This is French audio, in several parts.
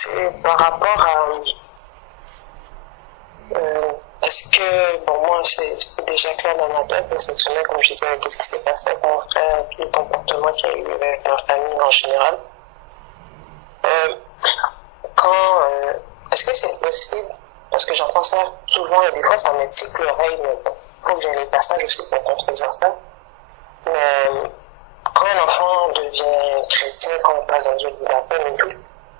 C'est par rapport à... est-ce que, bon, moi, c'est déjà clair dans ma tête, exceptionnel, comme je disais, qu'est-ce qui s'est passé avec mon frère, puis le comportement qu'il y a eu avec ma famille en général. Quand, est-ce que c'est possible, parce que j'entends ça souvent et des fois ça me tique l'oreille, mais bon, faut que j'ai les passages aussi pour contredire ça. Mais quand un enfant devient chrétien, quand on passe dans Dieu du baptême et tout,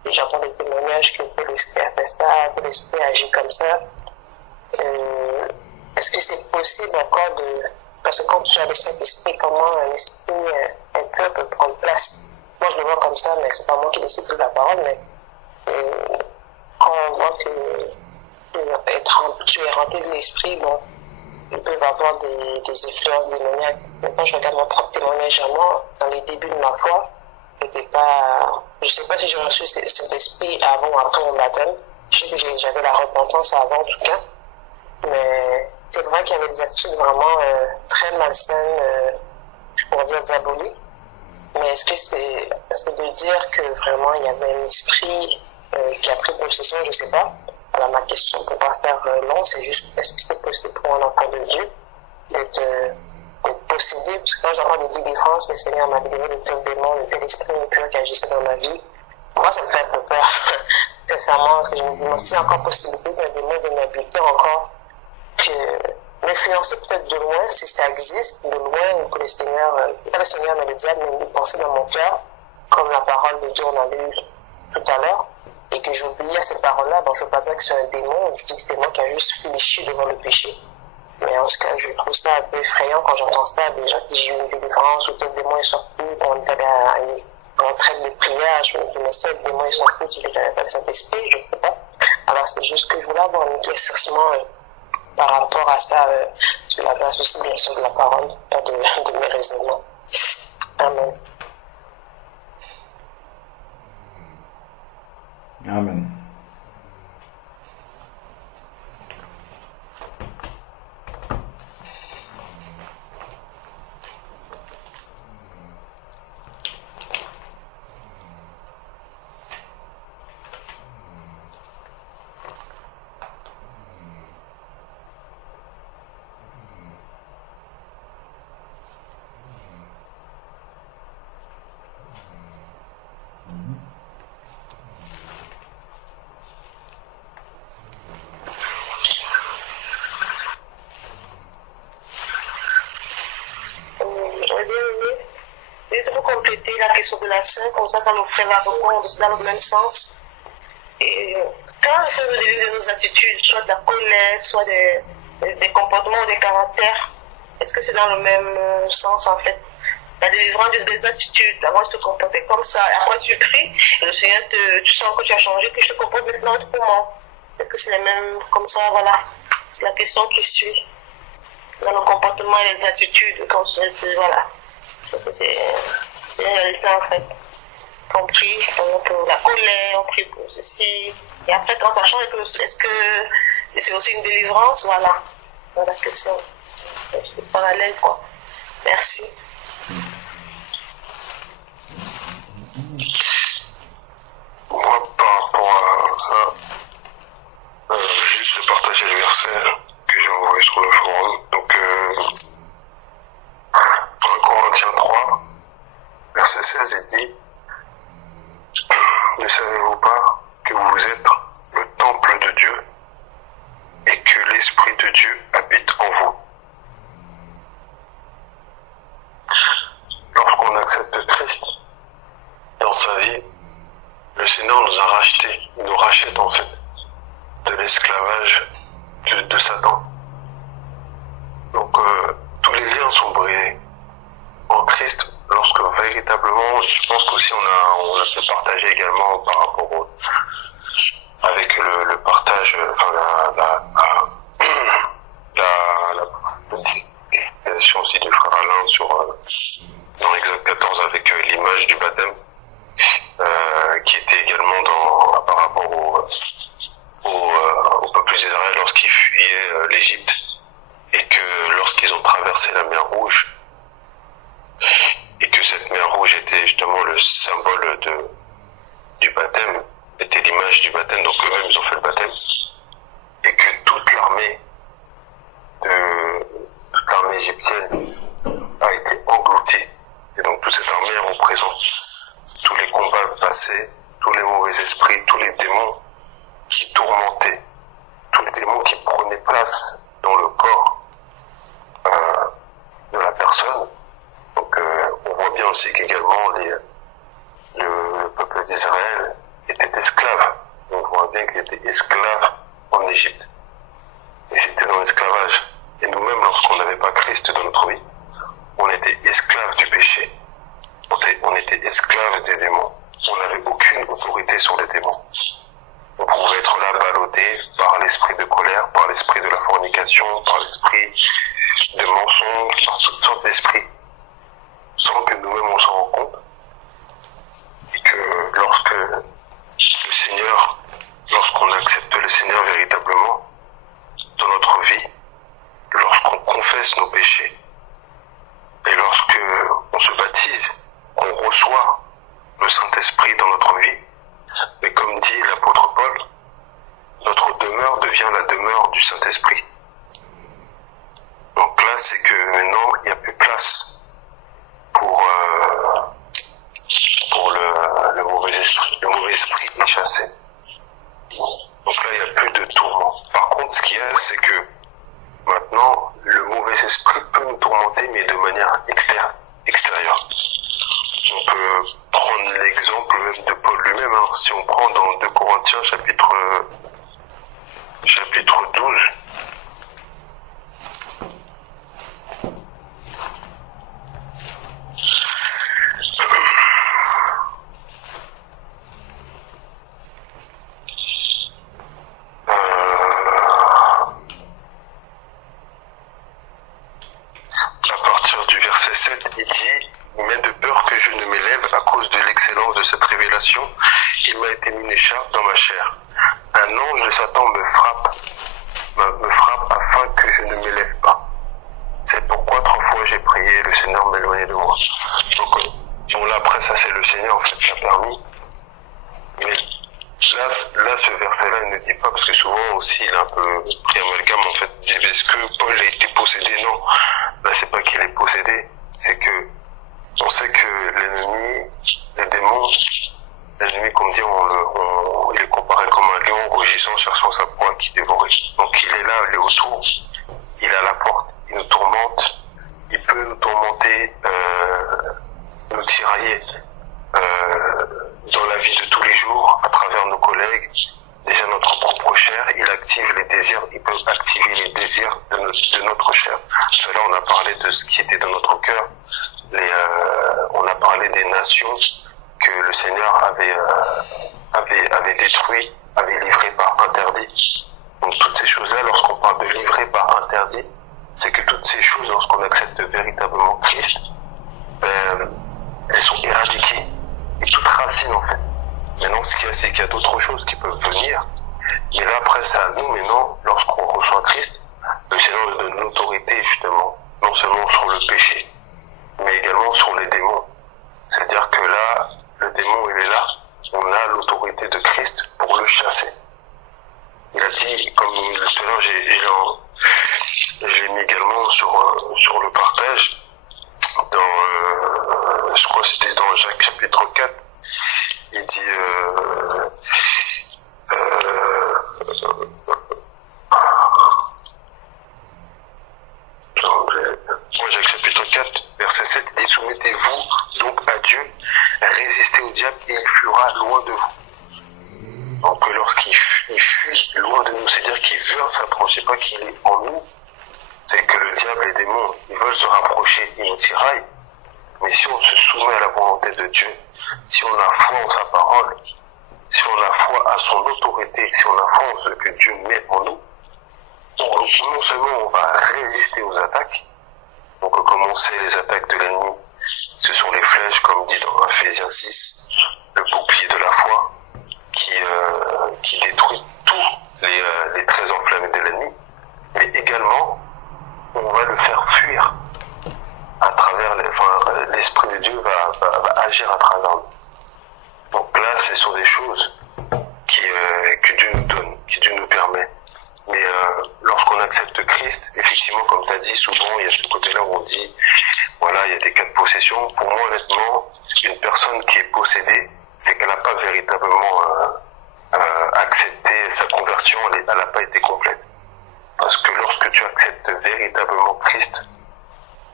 et j'entends des témoignages que l'esprit a fait ça, que l'esprit agit comme ça, est-ce que c'est possible encore de... Parce que quand tu as le Saint-Esprit, comment un esprit impur peut prendre place? Moi, je le vois comme ça, mais c'est pas moi qui décide de la parole, mais quand on voit que tu es rempli de l'esprit, bon, ils peuvent avoir des influences démoniaques. Maintenant, je regarde mon propre témoignage à moi, dans les débuts de ma foi, je sais pas si j'ai reçu cet esprit avant ou après mon baptême. Je sais que j'avais la repentance avant, en tout cas. Mais c'est vrai qu'il y avait des attitudes vraiment très malsaines, je pourrais dire diaboliques. Mais est-ce que c'est de dire que vraiment il y avait un esprit qui a pris possession, je sais pas. Alors ma question pour pas faire long, c'est juste est-ce que c'est possible pour un enfant de Dieu d'être possédé? Parce que quand j'entends des délivrances, le Seigneur m'a libéré de tel démon, de tel esprit impur qui agissait dans ma vie. Moi, ça me fait un peu peur. Sincèrement, que je me dis, moi, s'il y a encore possibilité d'un démon de m'habiter encore, que m'influencer peut-être de loin, si ça existe, de loin, ou que le Seigneur, pas le Seigneur, mais le diable m'ait pensé dans mon cœur, comme la parole de Dieu, on a lu tout à l'heure, et que j'oubliais ces paroles-là, bon, je ne veux pas dire que c'est un démon, je dis que c'est moi qui a juste fléchi devant le péché. Mais en tout cas, je trouve ça un peu effrayant quand j'entends ça, des gens qui j'ai eu une délivrance, ou tel démon est sorti, on est allé à une retraite de prière, je me dis, mais ça, le démon est sorti, si je n'avais pas le Saint-Esprit, je ne sais pas. Alors, c'est juste que je voulais avoir un éclaircissement par rapport à ça, sur la base aussi, bien sûr, de la parole, pas de mes raisonnements. Amen. Amen. La question de la sœur, comme ça quand nos frères la répondre dans le même sens. Et quand le Seigneur nous délivre de nos attitudes, soit de la colère, soit des comportements ou des caractères, est-ce que c'est dans le même sens en fait? La délivrance des attitudes, avant tu te comportais comme ça, après tu pries, et le Seigneur tu sens que tu as changé, que je te comporte maintenant autrement. Est-ce que c'est les mêmes comme ça, voilà. C'est la question qui suit. Dans le comportement et les attitudes, quand voilà. C'est une réalité en fait. On prie pour la colère, on prie pour ceci. Et après, quand ça change, est-ce que c'est aussi une délivrance? Voilà. C'est la question. C'est parallèle, quoi. Merci. Moi, par rapport à ça, juste de partager le verset que j'ai envoyé sur le forum. Donc, 1 Corinthiens 3, verset 16, il dit: ne savez-vous pas que vous êtes le temple de Dieu et que l'Esprit de Dieu habite en vous? Lorsqu'on accepte Christ dans sa vie, le Seigneur nous a rachetés, il nous rachète en fait de l'esclavage de Satan. Donc tous les liens sont brisés en Christ lorsque véritablement, je pense qu'aussi on a pu partager également par rapport avec le partage, enfin la aussi du frère Alain sur dans Exode 14 avec l'image du baptême qui était également par rapport au peuple d'Israël lorsqu'ils fuyaient l'Égypte et que lorsqu'ils ont traversé la mer Rouge et que cette mer Rouge était justement le symbole du baptême, était l'image baptême, donc eux-mêmes ils ont fait le baptême, et que toute l'armée égyptienne a été engloutie. Et donc toute cette armée représente tous les combats passés, tous les mauvais esprits, tous les démons qui tourmentaient, tous les démons qui prenaient place dans le corps de la personne. Donc on voit bien aussi qu'également le peuple d'Israël était esclave. On voit bien qu'il était esclave en Égypte. Et c'était dans l'esclavage. Et nous-mêmes, lorsqu'on n'avait pas Christ dans notre vie, on était esclave du péché. On était esclave des démons. On n'avait aucune autorité sur les démons. On pouvait être là ballotté par l'esprit de colère, par l'esprit de la fornication, par l'esprit de mensonge, par toutes sortes d'esprits, sans que nous-mêmes on s'en rende compte. Et que lorsqu'on accepte le Seigneur véritablement dans notre vie, lorsqu'on confesse nos péchés, et lorsqu'on se baptise, on reçoit le Saint-Esprit dans notre vie, mais comme dit l'apôtre Paul, notre demeure devient la demeure du Saint-Esprit. Donc là, c'est que maintenant, il n'y a plus place pour le mauvais esprit. Le mauvais esprit est chassé. Donc là, il n'y a plus de tourment. Par contre, ce qu'il y a, c'est que maintenant, le mauvais esprit peut nous tourmenter, mais de manière extérieure. On peut prendre l'exemple même de Paul lui-même. Hein. Si on prend dans 2 Corinthiens, chapitre 12, il dit, mais de peur que je ne m'élève à cause de l'excellence de cette révélation, il m'a été mis une écharpe dans ma chair. Un ange de Satan me frappe afin que je ne m'élève pas. C'est pourquoi 3 fois j'ai prié, le Seigneur m'éloignait de moi. Donc, bon là après ça c'est le Seigneur en fait qui a permis. Mais là ce verset-là il ne dit pas, parce que souvent aussi il a un peu pris amalgame en fait, il dit est-ce que Paul a été possédé? Non, là c'est pas qu'il est possédé, c'est que on sait que l'ennemi, les démons, l'ennemi comme dit, il est comparé comme un lion rugissant cherchant sa proie qui dévore. Donc il est là, il est autour, il est à la porte, il nous tourmente, il peut nous tourmenter, nous tirailler dans la vie de tous les jours, à travers nos collègues, déjà notre propre chair, il active les désirs, il peut activer les désirs de notre chair. Tout à l'heure on a parlé de ce qui était dans notre cœur, on a parlé des nations que le Seigneur avait détruit, avait livré par interdit. Donc toutes ces choses-là, lorsqu'on parle de livrer par interdit, c'est que toutes ces choses, lorsqu'on accepte véritablement Christ, elles sont éradiquées. Et toute racine en fait. Maintenant ce qu'il y a, c'est qu'il y a d'autres choses qui peuvent venir. Et là après c'est à nous maintenant, lorsqu'on reçoit Christ, le Seigneur nous donne l'autorité justement, non seulement sur le péché, mais également sur les démons. C'est-à-dire que là, le démon il est là, on a l'autorité de Christ pour le chasser. Il a dit, comme tout à l'heure j'ai mis également sur le partage, je crois que c'était dans Jacques chapitre 4, il dit Jacques chapitre 4 verset 7, il dit soumettez-vous donc à Dieu, résistez au diable et il fuira loin de vous. Donc lorsqu'il fuit loin de nous, c'est-à-dire qu'il veut s'approcher, pas qu'il est en nous, c'est que le diable et les démons, ils veulent se rapprocher, ils nous tiraillent. Mais si on se soumet à la volonté de Dieu, si on a foi en sa parole, si on a foi à son autorité, si on a foi en ce que Dieu met en nous, donc non seulement on va résister aux attaques, donc comme on sait les attaques de l'ennemi, ce sont les flèches, comme dit dans Ephésiens 6, le bouclier de la foi, qui détruit tous les traits enflammés de l'ennemi, mais également on va le faire fuir à travers l'Esprit de Dieu va agir à travers nous. Donc là, ce sont des choses qui possession, pour moi honnêtement, une personne qui est possédée, c'est qu'elle n'a pas véritablement accepté sa conversion, elle n'a pas été complète. Parce que lorsque tu acceptes véritablement Christ,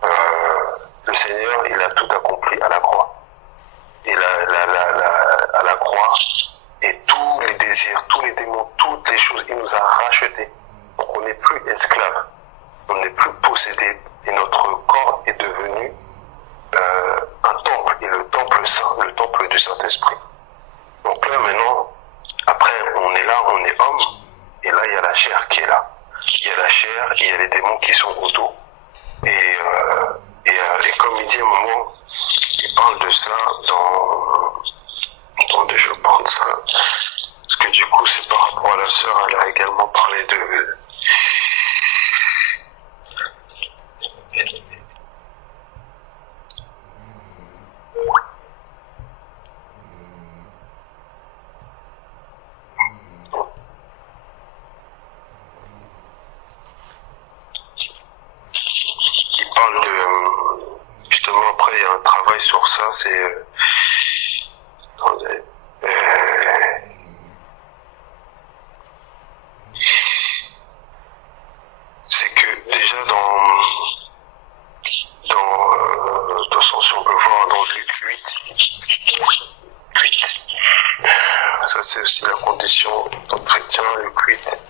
le Seigneur, il a tout accompli à la croix. À la croix, et tous les désirs, tous les démons, toutes les choses, il nous a rachetés. Donc on n'est plus esclave, on n'est plus possédé, et notre corps est devenu un temple, et le temple saint, le temple du Saint-Esprit. Donc là maintenant, après on est là, on est homme, et là il y a la chair qui est là. Il y a la chair, et il y a les démons qui sont autour. Et comme il dit à un moment, il parle de ça dans... Attendez, je vais prendre ça. Parce que du coup, c'est par rapport à la sœur, elle a également parlé de... Il parle de... Justement, après, il y a un travail sur ça, c'est... Attendez. C'est que déjà de toute façon, si on peut voir dans Luc 8, ça c'est aussi la condition d'un chrétien, Luc 8.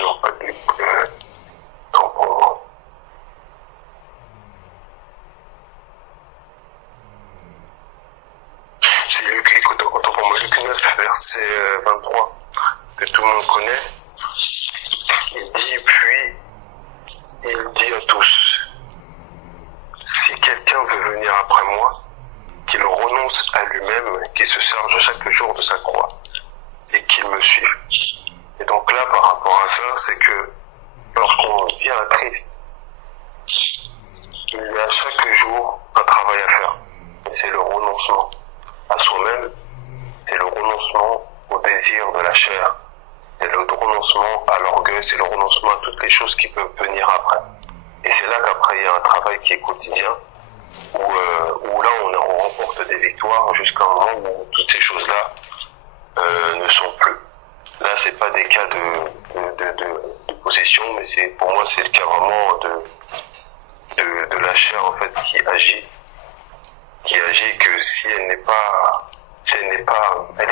Non, pas Luc. Non, pour moi. C'est Luc, écoute, autant pour moi, Luc 9, verset 23, que tout le monde connaît. Il dit à tous, si quelqu'un veut venir après moi, qu'il renonce à lui-même, qu'il se charge chaque jour de sa croix, et qu'il me suive. Et donc là, par rapport à ça, c'est que lorsqu'on vient à Christ, il y a chaque jour un travail à faire. Et c'est le renoncement à soi-même, c'est le renoncement au désir de la chair, c'est le renoncement à l'orgueil, c'est le renoncement à toutes les choses qui peuvent venir après. Et c'est là qu'après, il y a un travail qui est quotidien, où là, on remporte des victoires jusqu'à un moment où toutes ces choses-là ne sont plus. Là, c'est pas des cas de possession, mais pour moi, c'est le cas vraiment de la chair, en fait, qui agit, que si elle n'est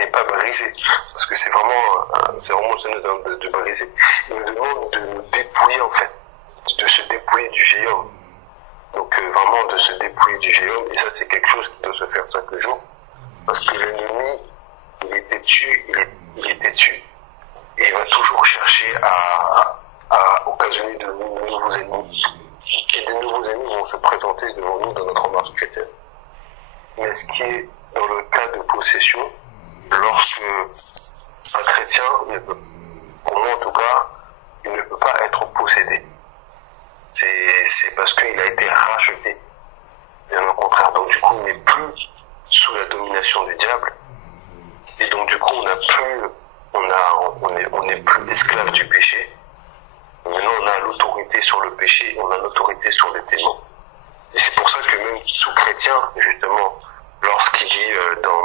pas brisée, parce que c'est vraiment le Seigneur de briser. Il nous demande de nous dépouiller, en fait, de se dépouiller du vieil homme. Donc, vraiment de se dépouiller du vieil homme, et ça, c'est quelque chose qui doit se faire chaque jour, parce que l'ennemi, il est têtu, et il va toujours chercher à occasionner de nouveaux ennemis. Et de nouveaux ennemis vont se présenter devant nous dans notre marche chrétienne. Mais ce qui est dans le cas de possession, lorsque un chrétien, pour moi en tout cas, il ne peut pas être possédé. C'est parce qu'il a été racheté. Bien au contraire. Donc du coup, il n'est plus sous la domination du diable. Et donc du coup, on n'est plus esclave du péché. Maintenant, on a l'autorité sur le péché, on a l'autorité sur les démons. Et c'est pour ça que même sous chrétien, justement, lorsqu'il dit dans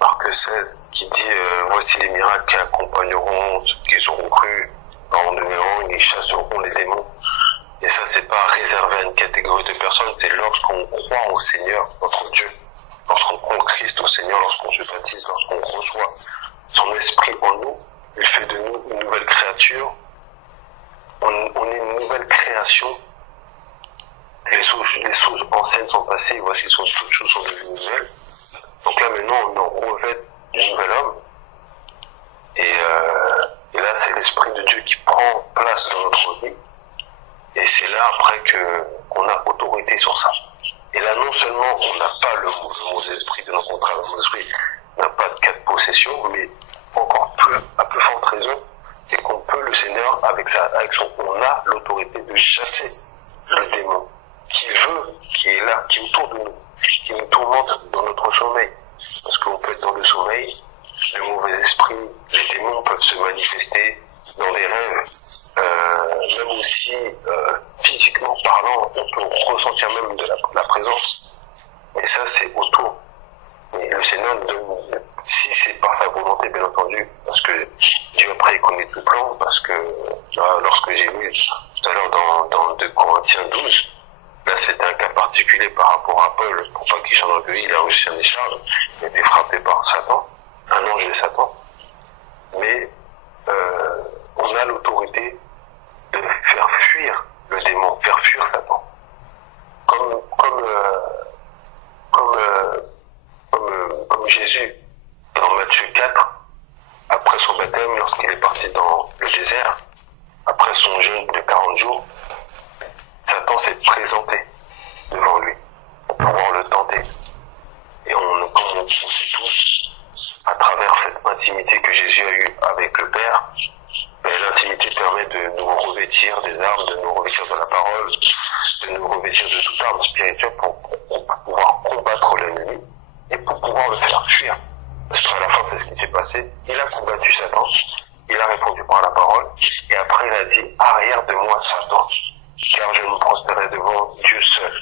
Marc 16, qui dit voici les miracles qui accompagneront ceux qui auront cru, en demeurant, ils chasseront les démons. Et ça, c'est pas réservé à une catégorie de personnes, c'est lorsqu'on croit au Seigneur, notre Dieu, lorsqu'on croit au Christ, au Seigneur, lorsqu'on se baptise, lorsqu'on reçoit son esprit en nous, il fait de nous une nouvelle créature. On est une nouvelle création. Les choses anciennes sont passées, voici toutes choses sont devenues nouvelles. Donc là maintenant, on revêt du nouvel homme. Et là, c'est l'Esprit de Dieu qui prend place dans notre vie. Et c'est là après qu'on a autorité sur ça. Et là, non seulement on n'a pas le mot d'esprit de notre contraire, le mot d'esprit n'a pas de cas de possession, mais encore plus, à plus forte raison, et qu'on peut, le Seigneur, on a l'autorité de chasser le démon qui veut, qui est là, qui est autour de nous, qui nous tourmente dans notre sommeil. Parce qu'on peut être dans le sommeil, le mauvais esprit, les démons peuvent se manifester dans les rêves, même aussi physiquement parlant, on peut ressentir même de la présence. Mais ça, c'est autour. Et le Seigneur nous donne, si c'est par sa volonté, bien entendu, parce que Dieu après il connaît tout plan, parce que lorsque j'ai lu tout à l'heure dans 2 Corinthiens 12, là c'était un cas particulier par rapport à Paul, pour pas qu'il s'en orgueille, il a reçu un décharge, il a été frappé par Satan, un ange de Satan, mais on a l'autorité de faire fuir le démon, faire fuir Satan. Comme Jésus, dans Matthieu 4, après son baptême, lorsqu'il est parti dans le désert, après son jeûne de 40 jours, Satan s'est présenté devant lui pour pouvoir le tenter. Et comme on sait tous, à travers cette intimité que Jésus a eue avec le Père, l'intimité permet de nous revêtir des armes, de nous revêtir de la parole, de nous revêtir de toute arme spirituelle pour pouvoir combattre l'ennemi et pour pouvoir le faire fuir. Parce qu'à la fin, c'est ce qui s'est passé. Il a combattu Satan, il a répondu par la parole, et après il a dit « Arrière de moi, Satan, car je me prosternerai devant Dieu seul. »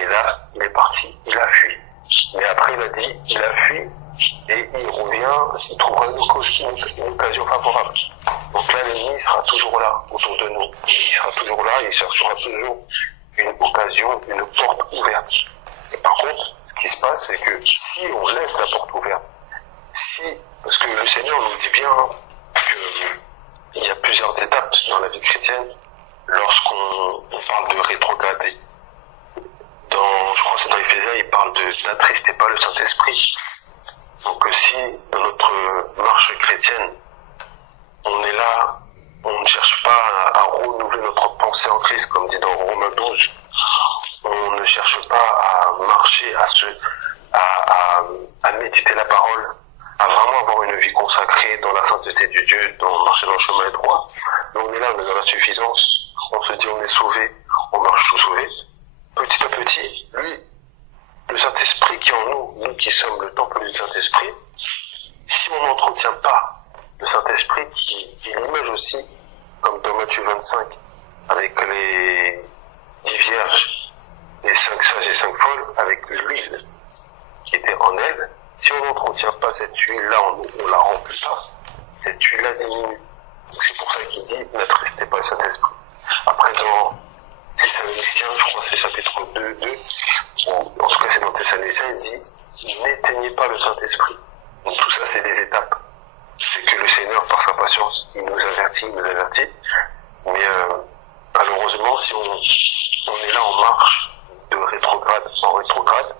Et là, il est parti, il a fui. Mais après, il a dit, il a fui, et il revient s'il trouvera une occasion favorable. Donc là, l'ennemi sera toujours là, autour de nous. Il sera toujours là, il cherchera toujours une occasion, une porte ouverte. Et par contre, ce qui se passe, c'est que si on laisse la porte ouverte, parce que le Seigneur nous dit bien qu'il y a plusieurs étapes dans la vie chrétienne lorsqu'on parle de rétrograder. Je crois que c'est dans Éphésiens, il parle de n'attristez pas le Saint-Esprit. Donc si dans notre marche chrétienne, on est là, on ne cherche pas à renouveler notre pensée en Christ, comme dit dans Romains 12, on ne cherche pas à marcher, à méditer la parole, à vraiment avoir une vie consacrée dans la sainteté de Dieu, marcher dans le chemin étroit. Mais on est là, on est dans la suffisance, on se dit on est sauvé, on marche tout sauvé. Petit à petit, lui, le Saint-Esprit qui est en nous, nous qui sommes le temple du Saint-Esprit, si on n'entretient pas le Saint-Esprit qui est l'image aussi, comme dans Matthieu 25, avec les 10 vierges, les 5 sages et 5 folles, avec l'huile qui était en elles, si on n'entretient pas cette huile-là en nous, on la remplit pas, cette huile-là diminue. C'est pour ça qu'il dit, n'attristez pas le Saint-Esprit. Après, dans Thessaloniciens, je crois que c'est chapitre 2, en tout cas c'est dans Thessaloniciens, il dit, n'éteignez pas le Saint-Esprit. Donc tout ça, c'est des étapes. C'est que le Seigneur, par sa patience, il nous avertit, mais malheureusement, si on est là en marche de rétrograde en rétrograde,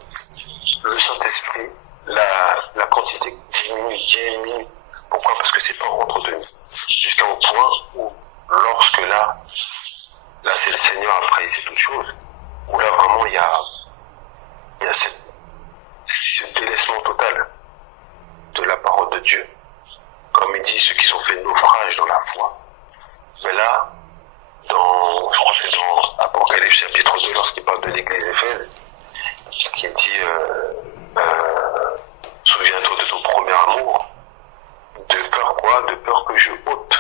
le Saint-Esprit, la quantité diminue. Pourquoi? Parce que c'est pas entretenu. Jusqu'au point où, lorsque là c'est le Seigneur, après c'est toute chose, où là vraiment il y a ce délaissement total de la parole de Dieu. Comme il dit, ceux qui ont fait naufrage dans la foi. Mais là, je crois que c'est dans Apocalypse chapitre 2, lorsqu'il parle de l'église d'Éphèse, qui dit souviens-toi de ton premier amour, de peur quoi? De peur que je ôte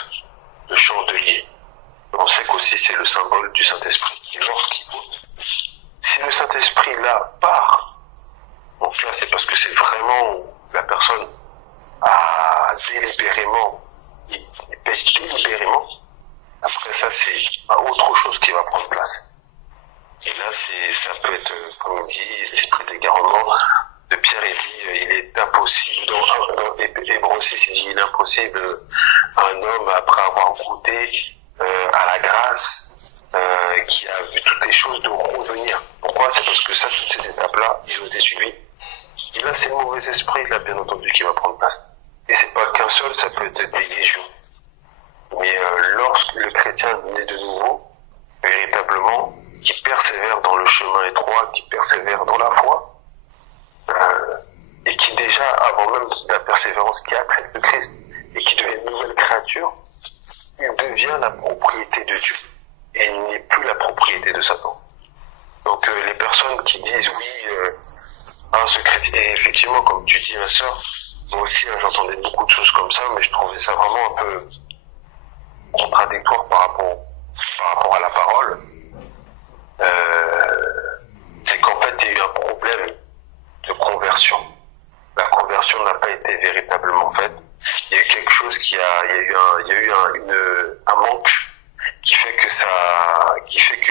le chandelier. On sait qu'aussi c'est le symbole du Saint-Esprit. Et lorsqu'il ôte, si le Saint-Esprit là part, donc là c'est parce que c'est vraiment la personne a délibérément, il pêche délibérément. Après ça c'est autre chose qui va prendre place. Et là ça peut être, comme il dit, l'esprit d'égarement de Pierre, il dit il est impossible, dans Hébreux 6, il dit il est impossible à un homme après avoir goûté à la grâce qui a vu toutes les choses de revenir. Pourquoi? C'est parce que ça, toutes ces étapes-là, ils ont été suivies. Et là, c'est le mauvais esprit, là, bien entendu, qui va prendre place. Et c'est pas qu'un seul, ça peut être des légions. Mais lorsque le chrétien naît de nouveau, véritablement, qui persévère dans le chemin étroit, qui persévère dans la foi, et qui déjà, avant même la persévérance, qui accepte le Christ, et qui devient une nouvelle créature, il devient la propriété de Dieu. Et il n'est plus la propriété de Satan. Donc les personnes qui disent oui, ce chrétien, et effectivement, comme tu dis, ma sœur, moi aussi j'entendais beaucoup de choses comme ça, mais je trouvais ça vraiment un peu contradictoire par rapport à la parole. C'est qu'en fait il y a eu un problème de conversion. La conversion n'a pas été véritablement faite. Il y a eu quelque chose il y a eu un manque qui fait que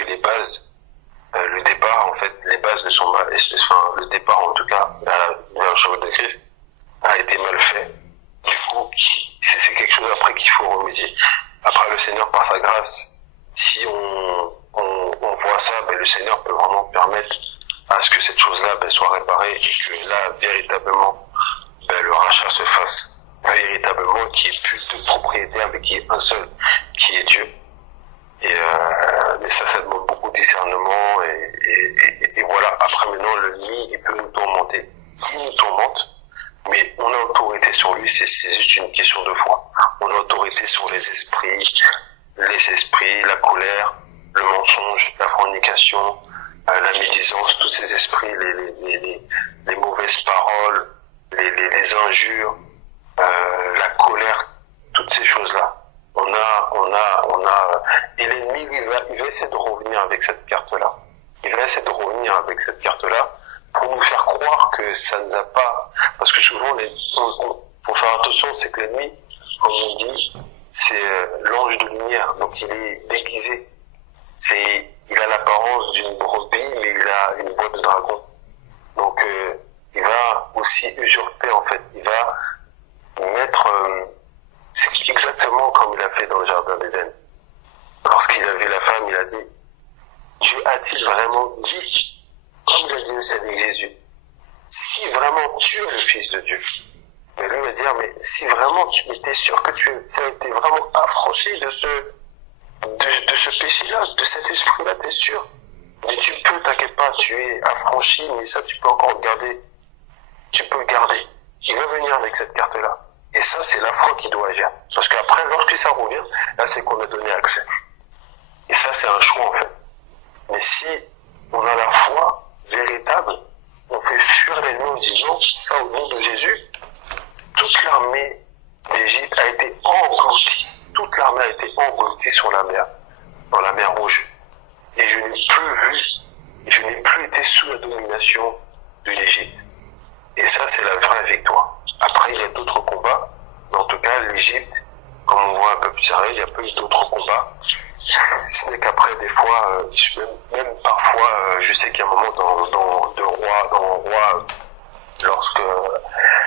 les bases, le départ en fait, les bases ne sont mal, le départ en tout cas vers le chemin de Christ a été mal fait. Du coup, c'est quelque chose après qu'il faut remédier. Après, le Seigneur par sa grâce, si on voit ça, le Seigneur peut vraiment permettre à ce que cette chose-là soit réparée et que là véritablement le rachat se fasse véritablement, qu'il n'y ait plus de propriétaire mais qu'il y ait un seul qui est Dieu. Mais ça demande beaucoup de discernement et voilà. Après maintenant l'ennemi il peut nous tourmenter, il nous tourmente, mais on a autorité sur lui, c'est juste une question de foi. On a autorité sur les esprits, la colère, le mensonge, la fornication, la médisance, tous ces esprits, les mauvaises paroles, les injures, la colère, toutes ces choses-là. Et l'ennemi, il va essayer de revenir avec cette carte-là. Il va essayer de revenir avec cette carte-là pour nous faire croire que ça ne va pas. Parce que souvent, faut faire attention, c'est que l'ennemi, comme on dit, c'est l'ange de lumière. Donc il est déguisé. Il a l'apparence d'une brebis, mais il a une voix de dragon. Donc il va aussi usurper, en fait. Il va mettre... c'est exactement comme il a fait dans le jardin d'Éden. Lorsqu'il a vu la femme, il a dit, Dieu a-t-il vraiment dit, comme il a dit aussi avec Jésus, si vraiment tu es le Fils de Dieu? Mais lui va dire, mais si vraiment tu étais sûr que tu as été vraiment affranchi de ce péché-là, de cet esprit-là, t'es sûr? Mais tu peux, t'inquiète pas, tu es affranchi, mais ça tu peux encore garder. Tu peux le garder. Il va venir avec cette carte-là. Et ça, c'est la foi qui doit agir. Parce qu'après, lorsque ça revient, là, c'est qu'on a donné accès. Et ça, c'est un choix, en fait. Mais si on a la foi véritable, on fait fuir l'ennemi en disant, ça, au nom de Jésus, toute l'armée d'Égypte a été engloutie. Toute l'armée a été engloutie sur la mer, dans la mer Rouge. Et je n'ai plus été sous la domination de l'Égypte. Et ça, c'est la vraie victoire. Après, il y a d'autres combats. Mais en tout cas, l'Égypte, comme on voit un peu plus sérieux, il y a plus d'autres combats. Ce n'est qu'après, des fois, même parfois, je sais qu'il y a un moment dans le roi, lorsque,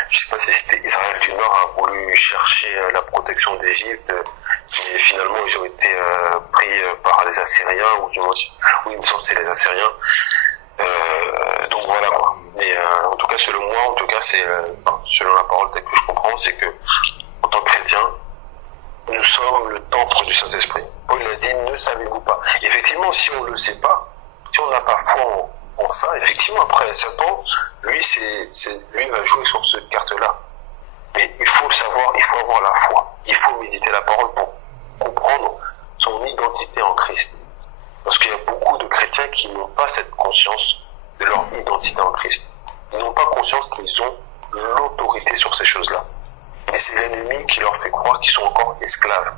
je sais pas si c'était Israël du Nord a voulu chercher la protection d'Égypte, mais finalement, ils ont été pris par les Assyriens, ou du moins, oui, il me semble que c'est les Assyriens. Donc voilà quoi. Mais en tout cas, selon moi, en tout cas, c'est selon la parole telle que je comprends, c'est que en tant que chrétien, nous sommes le temple du Saint-Esprit. Paul a dit, ne savez-vous pas? Effectivement, si on ne le sait pas, si on n'a pas foi en ça, effectivement, après Satan, lui va jouer sur cette carte-là. Mais il faut le savoir, il faut avoir la foi. Il faut méditer la parole pour comprendre son identité en Christ. Parce qu'il y a beaucoup de chrétiens qui n'ont pas cette conscience de leur identité en Christ. Ils n'ont pas conscience qu'ils ont l'autorité sur ces choses-là. Et c'est l'ennemi qui leur fait croire qu'ils sont encore esclaves.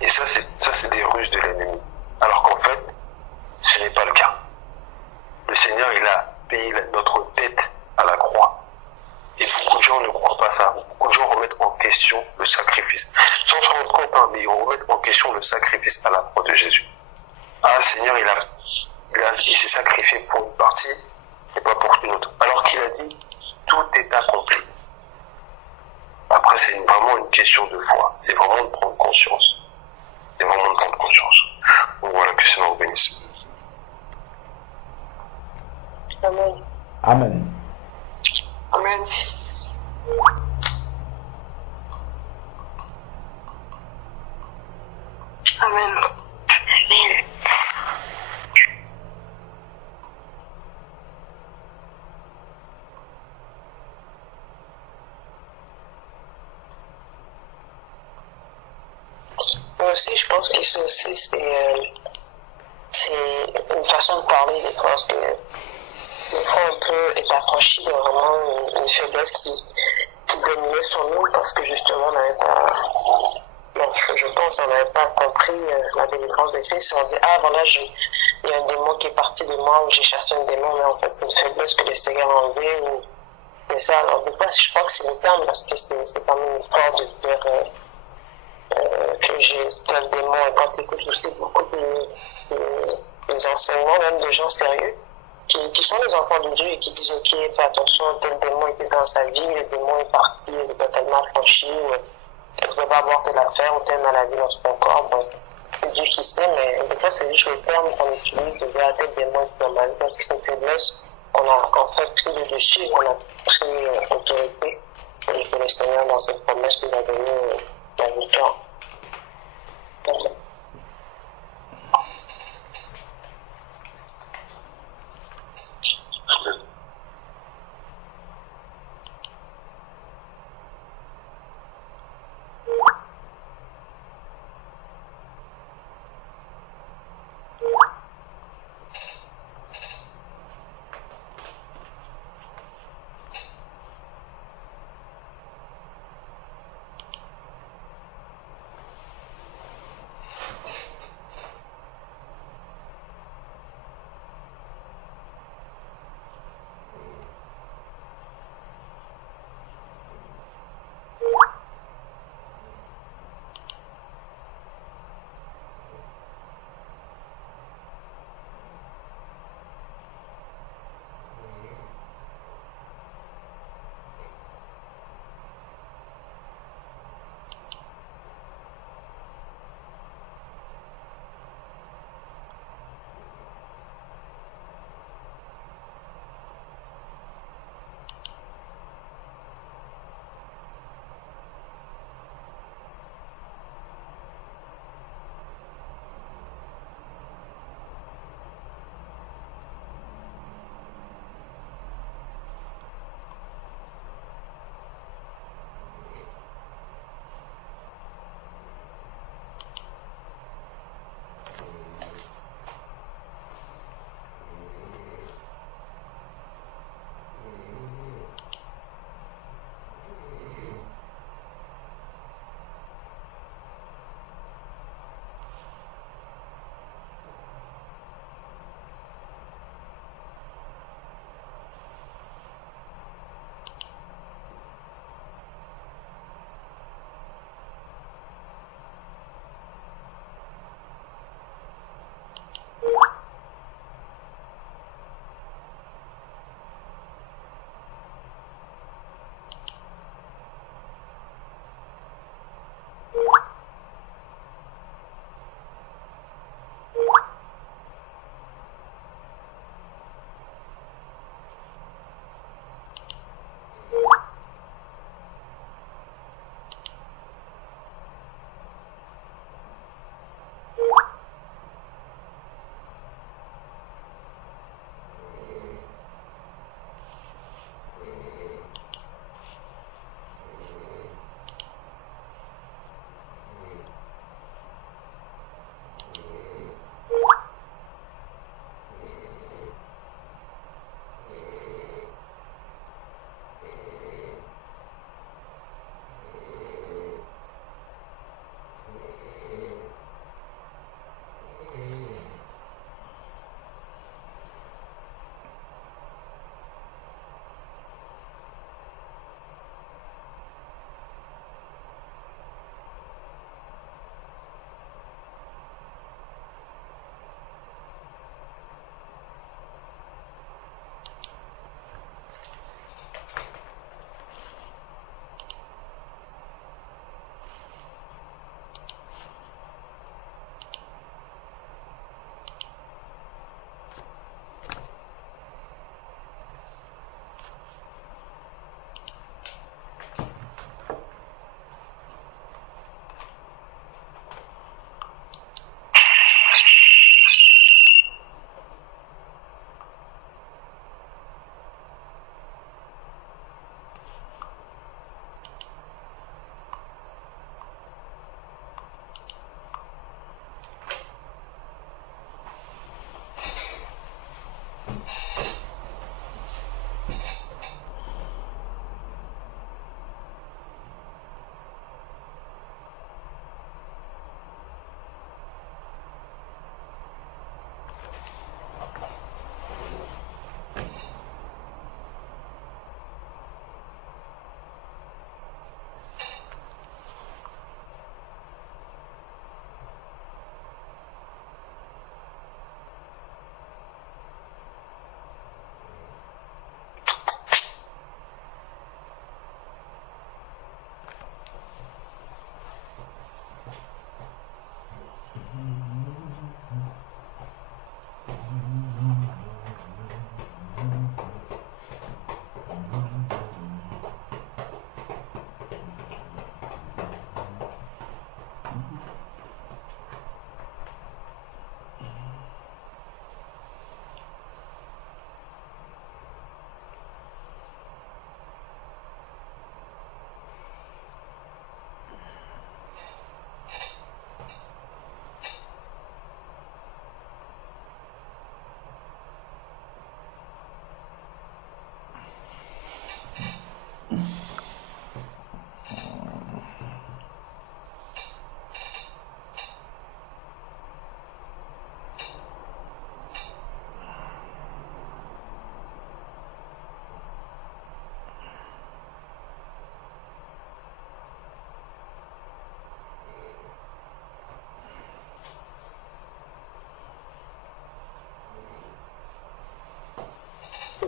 Et ça, c'est des ruses de l'ennemi. Alors qu'en fait, ce n'est pas le cas. Le Seigneur, il a payé notre dette à la croix. Et beaucoup de gens ne croient pas ça. Beaucoup de gens remettent en question le sacrifice. Sans se rendre compte, mais ils remettent en question le sacrifice à la croix de Jésus. Ah, Seigneur, il s'est sacrifié pour une partie et pas pour une autre. Alors qu'il a dit, tout est accompli. Après, c'est vraiment une question de foi. C'est vraiment de prendre conscience. C'est vraiment de prendre conscience. Donc voilà, que le Seigneur vous bénisse. Amen. Amen. Amen. Amen. Amen. aussi, je pense que ça aussi, c'est une façon de parler des fois, parce que des fois on peut être affranchi de vraiment une faiblesse qui dominait sur nous, parce que justement on n'avait pas, bon, je pense on n'avait pas compris la délivrance de Christ. On dit, ah voilà, il y a un démon qui est parti de moi, ou j'ai chassé un démon, mais en fait c'est une faiblesse que le Seigneur a enlevée, ou c'est ça. Alors des fois je crois que c'est le terme, parce que c'est quand même fort de dire que j'ai tel démon, et quand tu écoutes aussi beaucoup des enseignements, même de gens sérieux, qui sont les enfants de Dieu et qui disent, ok, fais attention, tel démon était dans sa vie, le démon est parti, il est totalement franchi, ou tu ne pouvais pas avoir telle affaire ou telle maladie dans son corps. Bon, c'est Dieu qui sait, mais des fois c'est juste le terme qu'on utilise de dire, ah, tel démon est dans ma vie, parce que c'est une faiblesse, on a en fait pris le dessus, on a pris autorité, et que le Seigneur, dans cette promesse, nous a donné la victoire.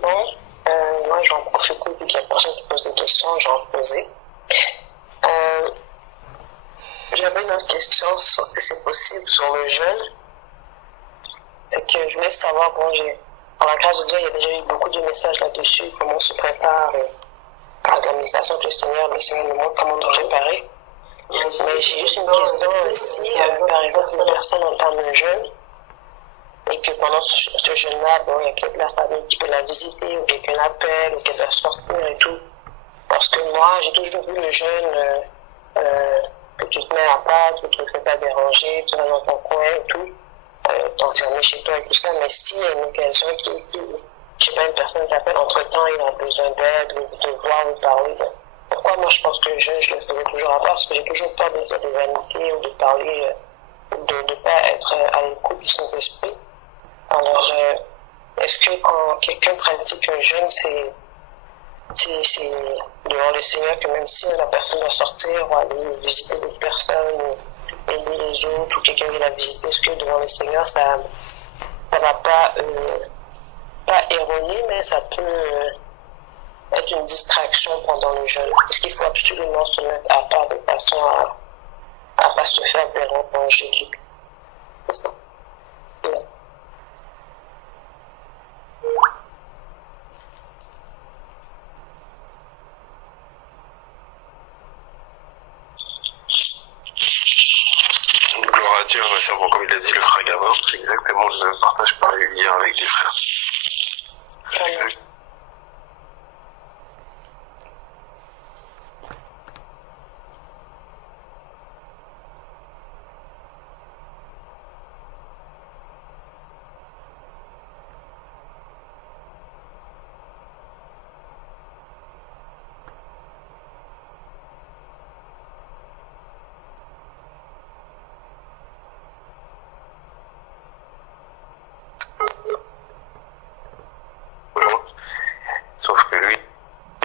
bon, moi je vais en profiter vu qu'il y a personne qui pose des questions, je vais en poser. J'avais une autre question sur ce que c'est possible sur le jeûne. C'est que je voulais savoir, bon, par la grâce de Dieu, il y a déjà eu beaucoup de messages là-dessus, comment on se prépare à l'organisation que le Seigneur nous montre comment nous préparer. Mais j'ai juste une question, si par exemple une personne entame un jeûne, et que pendant ce jeûne-là, bon, il y a quelqu'un de la famille qui peut la visiter, ou quelqu'un l'appelle, ou qu'elle doit sortir et tout. Parce que moi, j'ai toujours vu le jeûne, que tu te mets à part, que tu ne te fais pas déranger, tu vas dans ton coin et tout, t'enfermer chez toi et tout ça. Mais s'il y a une occasion je sais pas, une personne t'appelle entre-temps, il a besoin d'aide, ou de voir ou parler. Pourquoi moi je pense que le jeûne, je le faisais toujours à part? Parce que j'ai toujours peur de dire des vanités ou de parler, de ne pas être à l'écoute du Saint-Esprit. Alors, est-ce que quand quelqu'un pratique un jeûne, c'est devant le Seigneur que même si la personne doit sortir ou aller visiter d'autres personnes ou aider les autres ou quelqu'un vient la visiter, est-ce que devant le Seigneur, ça va pas erroner, mais ça peut être une distraction pendant le jeûne? Est-ce qu'il faut absolument se mettre à part de façon à pas se faire déranger? C'est ça. Ouais. Gloire à Dieu, ma sœur, bon, comme il a dit le frère Gabin, c'est exactement le même partage par hier avec des frères. Sauf que lui,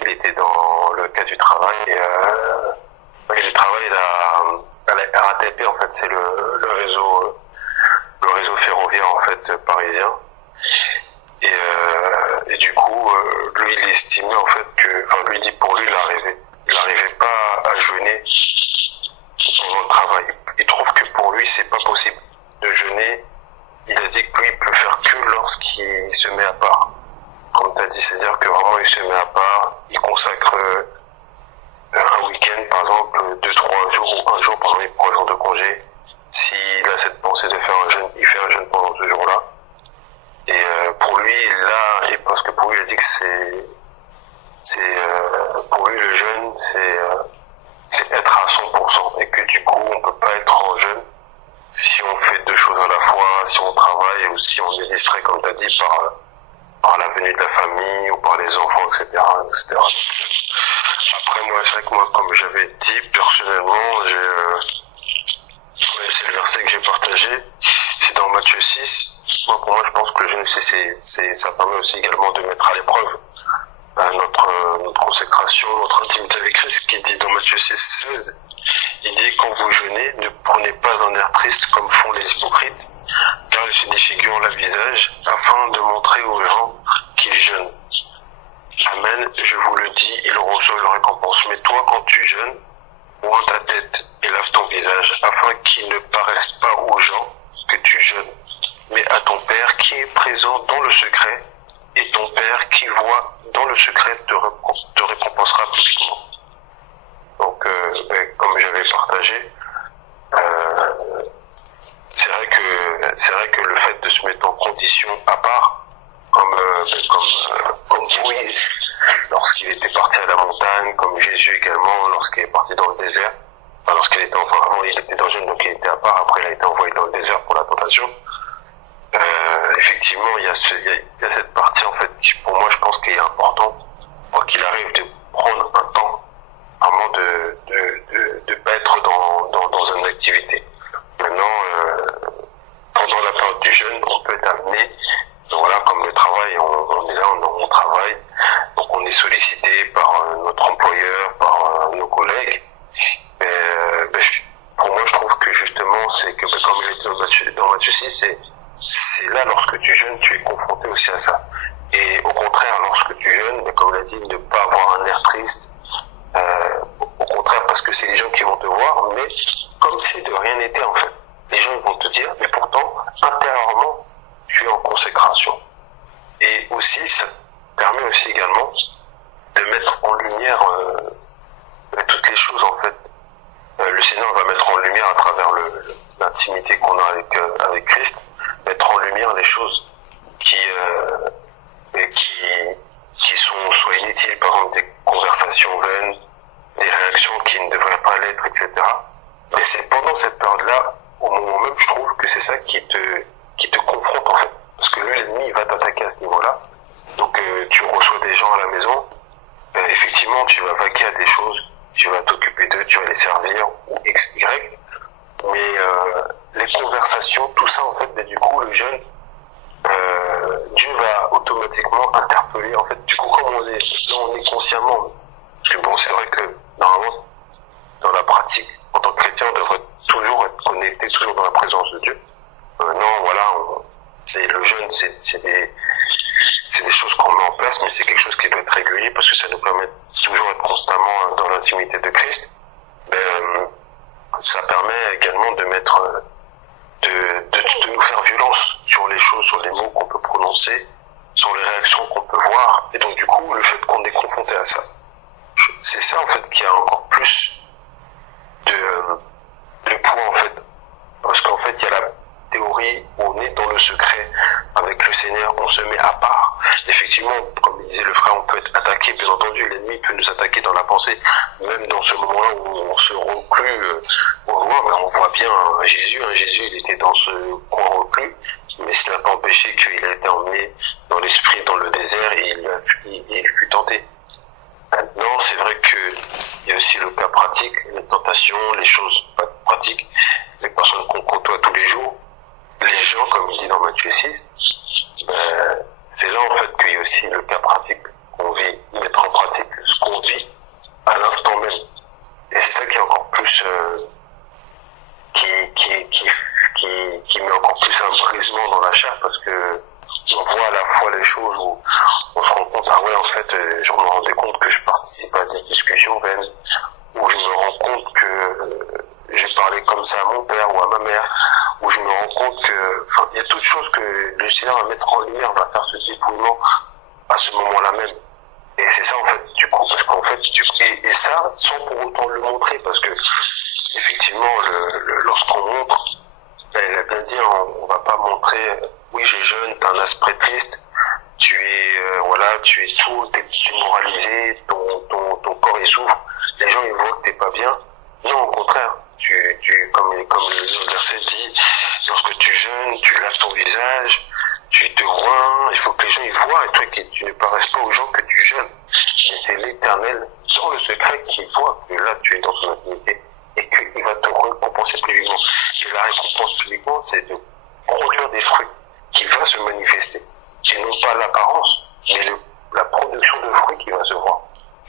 il était dans le cas du travail et le travail, la RATP, en fait, c'est le réseau ferroviaire, en fait, parisien. Et du coup, lui, il estimait, en fait, lui, il dit pour lui, il n'arrivait pas à jeûner pendant le travail. Il trouve que pour lui, c'est pas possible de jeûner. Il a dit que lui, il peut faire que lorsqu'il se met à part. Comme tu as dit, c'est-à-dire que vraiment il se met à part, il consacre un week-end, par exemple, 2-3 jours ou un jour pendant les 3 jours de congé. S'il a cette pensée de faire un jeûne, il fait un jeûne pendant ce jour-là. Et pour lui, là, et parce que pour lui, il a dit que pour lui, le jeûne, c'est être à 100%. Et que du coup, on peut pas être en jeûne si on fait deux choses à la fois, si on travaille ou si on est distrait, comme tu as dit, par la venue de la famille ou par les enfants, etc. Après, moi, c'est vrai que moi, comme j'avais dit, personnellement, c'est le verset que j'ai partagé, c'est dans Matthieu 6. Moi, pour moi, je pense que le jeûne, ça permet aussi également de mettre à l'épreuve notre consécration, notre intimité avec Christ, qui dit dans Matthieu 6, 16, il dit, quand vous jeûnez, ne prenez pas un air triste comme font les hypocrites, car ils se défigurent le visage afin de montrer aux gens qu'ils jeûnent. Amen, je vous le dis, ils reçoivent leur récompense. Mais toi, quand tu jeûnes, ouvre ta tête et lave ton visage, afin qu'il ne paraisse pas aux gens que tu jeûnes, mais à ton Père qui est présent dans le secret, et ton Père qui voit dans le secret te récompensera publiquement. Donc, comme j'avais partagé, c'est vrai que le fait de se mettre en condition à part, comme Moïse lorsqu'il était parti à la montagne, comme Jésus également lorsqu'il est parti dans le désert, enfin, avant il était dans le jeûne, donc il était à part, après il a été envoyé dans le désert pour la tentation. Effectivement, il y a cette partie, en fait, qui, pour moi, je pense qu'il est important, quoi qu'il arrive, de prendre un temps, vraiment de pas être dans une activité. Maintenant, pendant la période du jeûne, on peut être amené, voilà, comme le travail, on est là, on travaille, donc on est sollicité par notre employeur, par nos collègues. Pour moi, je trouve que justement, c'est que, comme il était dans Matthieu 6, c'est là, lorsque tu jeûnes, tu es confronté aussi à ça. Et au contraire, lorsque guillemets, comme si de rien n'était en fait. Les gens vont te dire, mais pourtant, intérieurement, tu es en consécration. Et aussi, ça permet aussi également de mettre en lumière toutes les choses en fait. Le Seigneur va mettre en lumière à travers l'intimité qu'on a avec Christ, mettre en lumière les choses qui sont soit inutiles, par exemple des conversations vaines, des réactions qui ne devraient pas l'être, etc. Mais c'est pendant cette période-là, au moment même, je trouve que c'est ça qui te confronte en fait. Parce que lui, l'ennemi, il va t'attaquer à ce niveau-là. Donc tu reçois des gens à la maison, effectivement, tu vas vaquer à des choses, tu vas t'occuper d'eux, tu vas les servir, ou X, Y. Mais les conversations, tout ça, en fait, mais du coup, le jeune, Dieu va automatiquement interpeller. En fait, du coup, comme on est consciemment, parce que bon, c'est vrai que normalement, dans la pratique, en tant que chrétien, on devrait toujours être connecté, toujours dans la présence de Dieu. Non, voilà, le jeûne, c'est des choses qu'on met en place, mais c'est quelque chose qui doit être régulier parce que ça nous permet de toujours être constamment dans l'intimité de Christ. Ça permet également de mettre, de nous faire violence sur les choses, sur les mots qu'on peut prononcer, sur les réactions qu'on peut voir. Et donc, du coup, le fait qu'on est confronté à ça, c'est ça, en fait, qui a encore plus de poids, en fait. Parce qu'en fait, il y a la théorie où on est dans le secret avec le Seigneur, on se met à part. Effectivement, comme disait le frère, on peut être attaqué, bien entendu, l'ennemi peut nous attaquer dans la pensée, même dans ce moment-là où on se reclus au loin, mais on voit bien Jésus, Jésus il était dans ce coin reclus, mais cela n'a pas empêché qu'il a été emmené dans l'esprit, dans le désert, et il fut tenté. Maintenant, c'est vrai qu'il y a aussi le cas pratique, les tentations, les choses pas pratiques, les personnes qu'on côtoie tous les jours, les gens, comme il dit dans Matthieu 6, c'est là en fait qu'il y a aussi le cas pratique qu'on vit, mettre en pratique ce qu'on vit à l'instant même. Et c'est ça qui est encore plus, qui met encore plus un brisement dans la chair, parce que on voit à la fois les choses où on se rend compte, ah ouais, en fait, je me rendais compte que je participe à des discussions vaines, où je me rends compte que j'ai parlé comme ça à mon père ou à ma mère, où je me rends compte que, enfin, il y a toutes choses que le Seigneur va mettre en lumière, va faire ce dépouillement à ce moment-là même. Et c'est ça, en fait, du coup, parce qu'en fait, et ça, sans pour autant le montrer, parce que, effectivement, lorsqu'on montre, elle a bien dit, on va pas montrer, oui, j'ai jeune, t'as un aspect triste, tu es tout, t'es démoralisé, ton corps il souffre, les gens ils voient que t'es pas bien. Non, au contraire, comme le verset dit, lorsque tu jeûnes, tu laves ton visage, tu te roins, il faut que les gens ils voient, et toi que tu ne paraisses pas aux gens que tu jeûnes. Et c'est l'Éternel, dans le secret, qui voit que là tu es dans son intimité et qu'il va te récompenser publiquement. Et la récompense publiquement, c'est de produire des fruits qui va se manifester. Et non pas l'apparence, mais la production de fruits qui va se voir.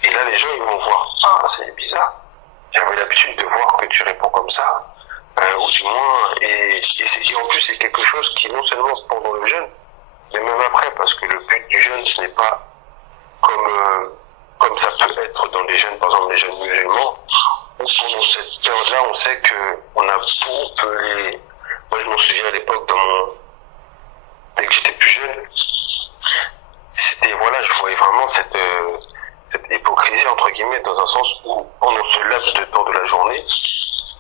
Et là, les gens, ils vont voir, ah, c'est bizarre. J'avais l'habitude de voir que tu réponds comme ça, ou du moins, et en plus, c'est quelque chose qui, non seulement pendant le jeûne, mais même après, parce que le but du jeûne, ce n'est pas comme ça peut être dans les jeûnes, par exemple, les jeûnes musulmans, où pendant cette période-là, on sait on peut les... Moi, je m'en souviens à l'époque, dès que j'étais plus jeune, c'était, voilà, je voyais vraiment cette hypocrisie, entre guillemets, dans un sens où, pendant ce laps de temps de la journée,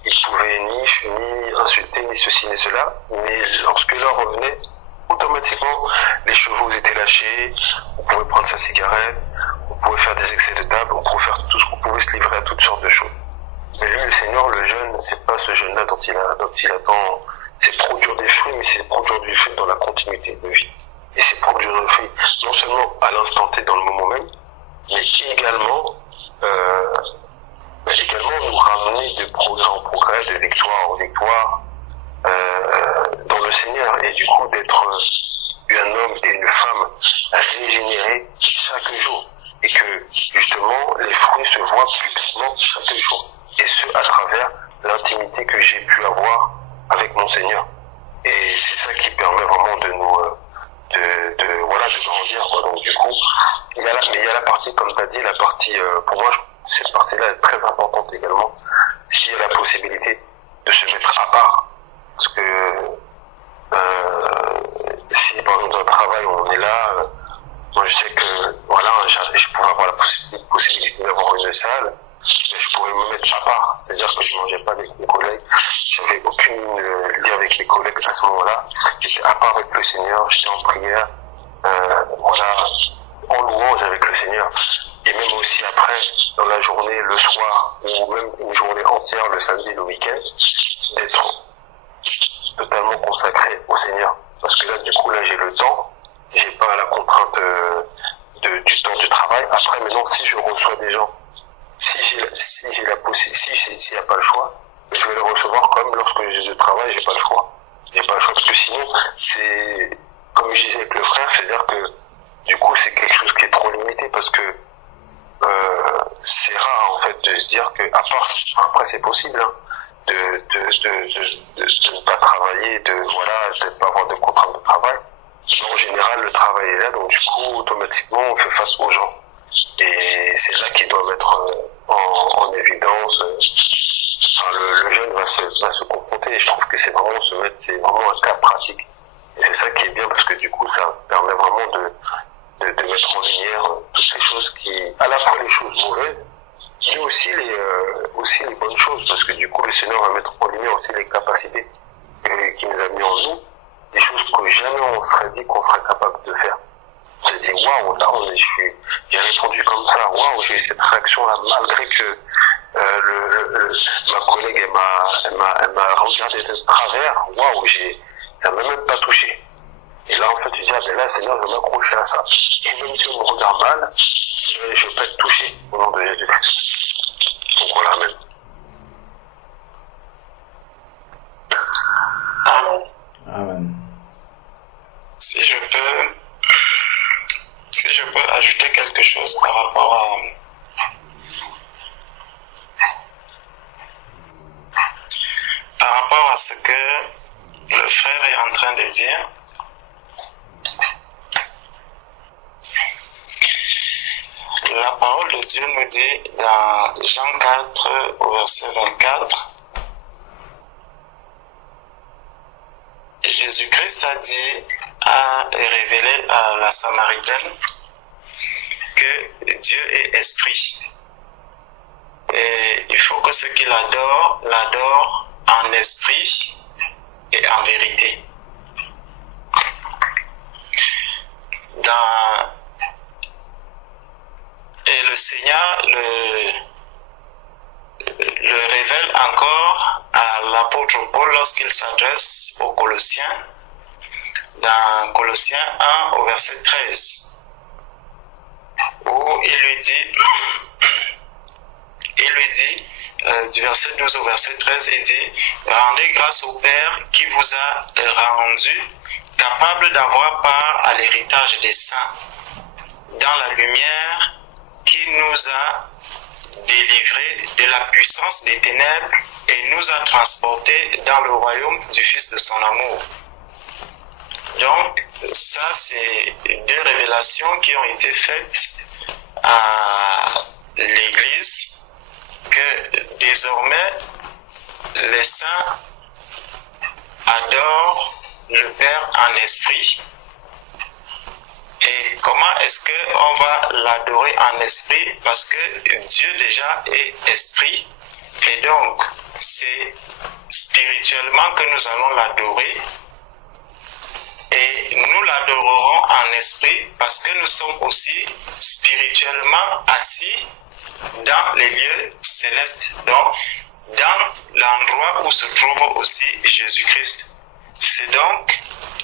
ils pouvaient ni insulter, ni ceci, ni cela, mais lorsque l'heure revenait, automatiquement, les chevaux étaient lâchés, on pouvait prendre sa cigarette, on pouvait faire des excès de table, on pouvait faire tout ce qu'on pouvait, se livrer à toutes sortes de choses. Mais lui, le Seigneur, le jeûne, c'est pas ce jeûne-là dont il attend, c'est produire des fruits, mais c'est produire du fruit dans la continuité de vie. Et c'est produire des fruits, non seulement à l'instant T, dans le moment même, mais qui également nous ramener de progrès en progrès, de victoire en victoire, dans le Seigneur, et du coup d'être un homme et une femme régénérés chaque jour, et que justement les fruits se voient publiquement chaque jour, et ce à travers l'intimité que j'ai pu avoir avec mon Seigneur. Et c'est ça qui permet vraiment de nous de grandir, quoi. Donc du coup, il y a la partie, comme tu as dit, la partie, pour moi, cette partie-là est très importante également, s'il y a la possibilité de se mettre à part. Parce que si par exemple dans le travail on est là, moi je sais que voilà, je pourrais avoir la possibilité d'avoir une salle, mais je pourrais me mettre à part. C'est-à-dire que je ne mangeais pas avec mes collègues, j'avais aucune lien avec mes collègues à ce moment-là. J'étais à part avec le Seigneur, j'étais en prière, voilà, en louange avec le Seigneur. Et même aussi après, dans la journée, le soir, ou même une journée entière, le samedi, le week-end, d'être totalement consacré au Seigneur. Parce que là, du coup, là, j'ai le temps, j'ai pas la contrainte du temps du travail. Après, maintenant, si je reçois des gens, si j'ai la possibilité, s'il n'y a pas le choix, je vais les recevoir comme lorsque j'ai du travail, j'ai pas le choix. J'ai pas le choix parce que sinon, c'est, comme je disais avec le frère, c'est-à-dire que, du coup, c'est quelque chose qui est trop limité parce que, c'est rare, en fait, de se dire que, à part, après, c'est possible, hein, de ne pas travailler, de ne pas avoir de contraintes de travail. Mais en général, le travail est là, donc du coup, automatiquement, on fait face aux gens. Et c'est là qu'il doit mettre en évidence. Enfin, le jeune va se confronter, et je trouve que c'est vraiment un cas pratique. Et c'est ça qui est bien, parce que du coup, ça permet vraiment de mettre en lumière toutes les choses à la fois les choses mauvaises, mais aussi les bonnes choses, parce que du coup, le Seigneur va mettre en lumière aussi les capacités qu'il nous a mis en nous, des choses que jamais on serait dit qu'on serait capable de faire. On s'est dit, waouh, là, j'ai répondu comme ça, waouh, j'ai eu cette réaction-là, malgré que ma collègue, elle m'a regardé de travers, waouh, ça m'a même pas touché. Et là, en fait, tu dis, ah, ben là, Seigneur, je vais m'accrocher à ça. Et même si on me regarde mal, je ne vais pas être touché au nom de Jésus. Donc voilà, amen. Amen. Si je peux ajouter quelque chose par rapport à ce que le frère est en train de dire. La parole de Dieu nous dit dans Jean 4 au verset 24, Jésus-Christ a révélé à la Samaritaine que Dieu est esprit. Et il faut que ceux qui l'adorent en esprit et en vérité. Et le Seigneur le révèle encore à l'apôtre Paul lorsqu'il s'adresse aux Colossiens, dans Colossiens 1 au verset 13, où il lui dit, du verset 12 au verset 13, il dit, rendez grâce au Père qui vous a rendu capable d'avoir part à l'héritage des saints, dans la lumière qui nous a délivrés de la puissance des ténèbres et nous a transportés dans le royaume du Fils de son amour. Donc, ça, c'est deux révélations qui ont été faites à l'Église, que désormais, les saints adorent le Père en esprit. Et comment est-ce qu'on va l'adorer en esprit? Parce que Dieu déjà est esprit. Et donc, c'est spirituellement que nous allons l'adorer. Et nous l'adorerons en esprit parce que nous sommes aussi spirituellement assis dans les lieux célestes. Donc, dans l'endroit où se trouve aussi Jésus-Christ. C'est donc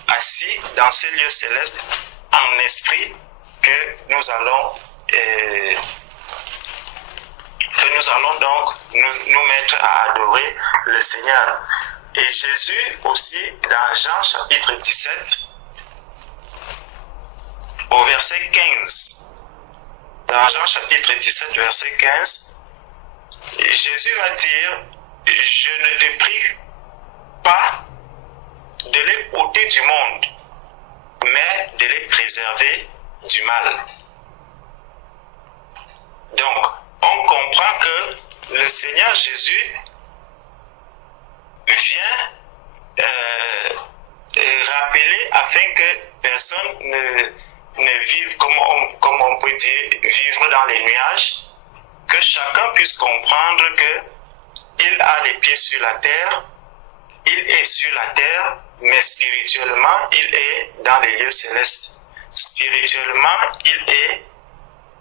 assis dans ces lieux célestes en esprit que nous allons donc nous mettre à adorer le Seigneur. Et Jésus aussi, dans Jean chapitre 17, au verset 15, dans Jean chapitre 17, verset 15, Jésus va dire, je ne te prie pas de les ôter du monde, mais de les préserver du mal. Donc, on comprend que le Seigneur Jésus vient rappeler afin que personne ne vive, comme on peut dire, vivre dans les nuages, que chacun puisse comprendre qu'il a les pieds sur la terre, il est sur la terre, mais spirituellement, il est dans les lieux célestes. Spirituellement, il est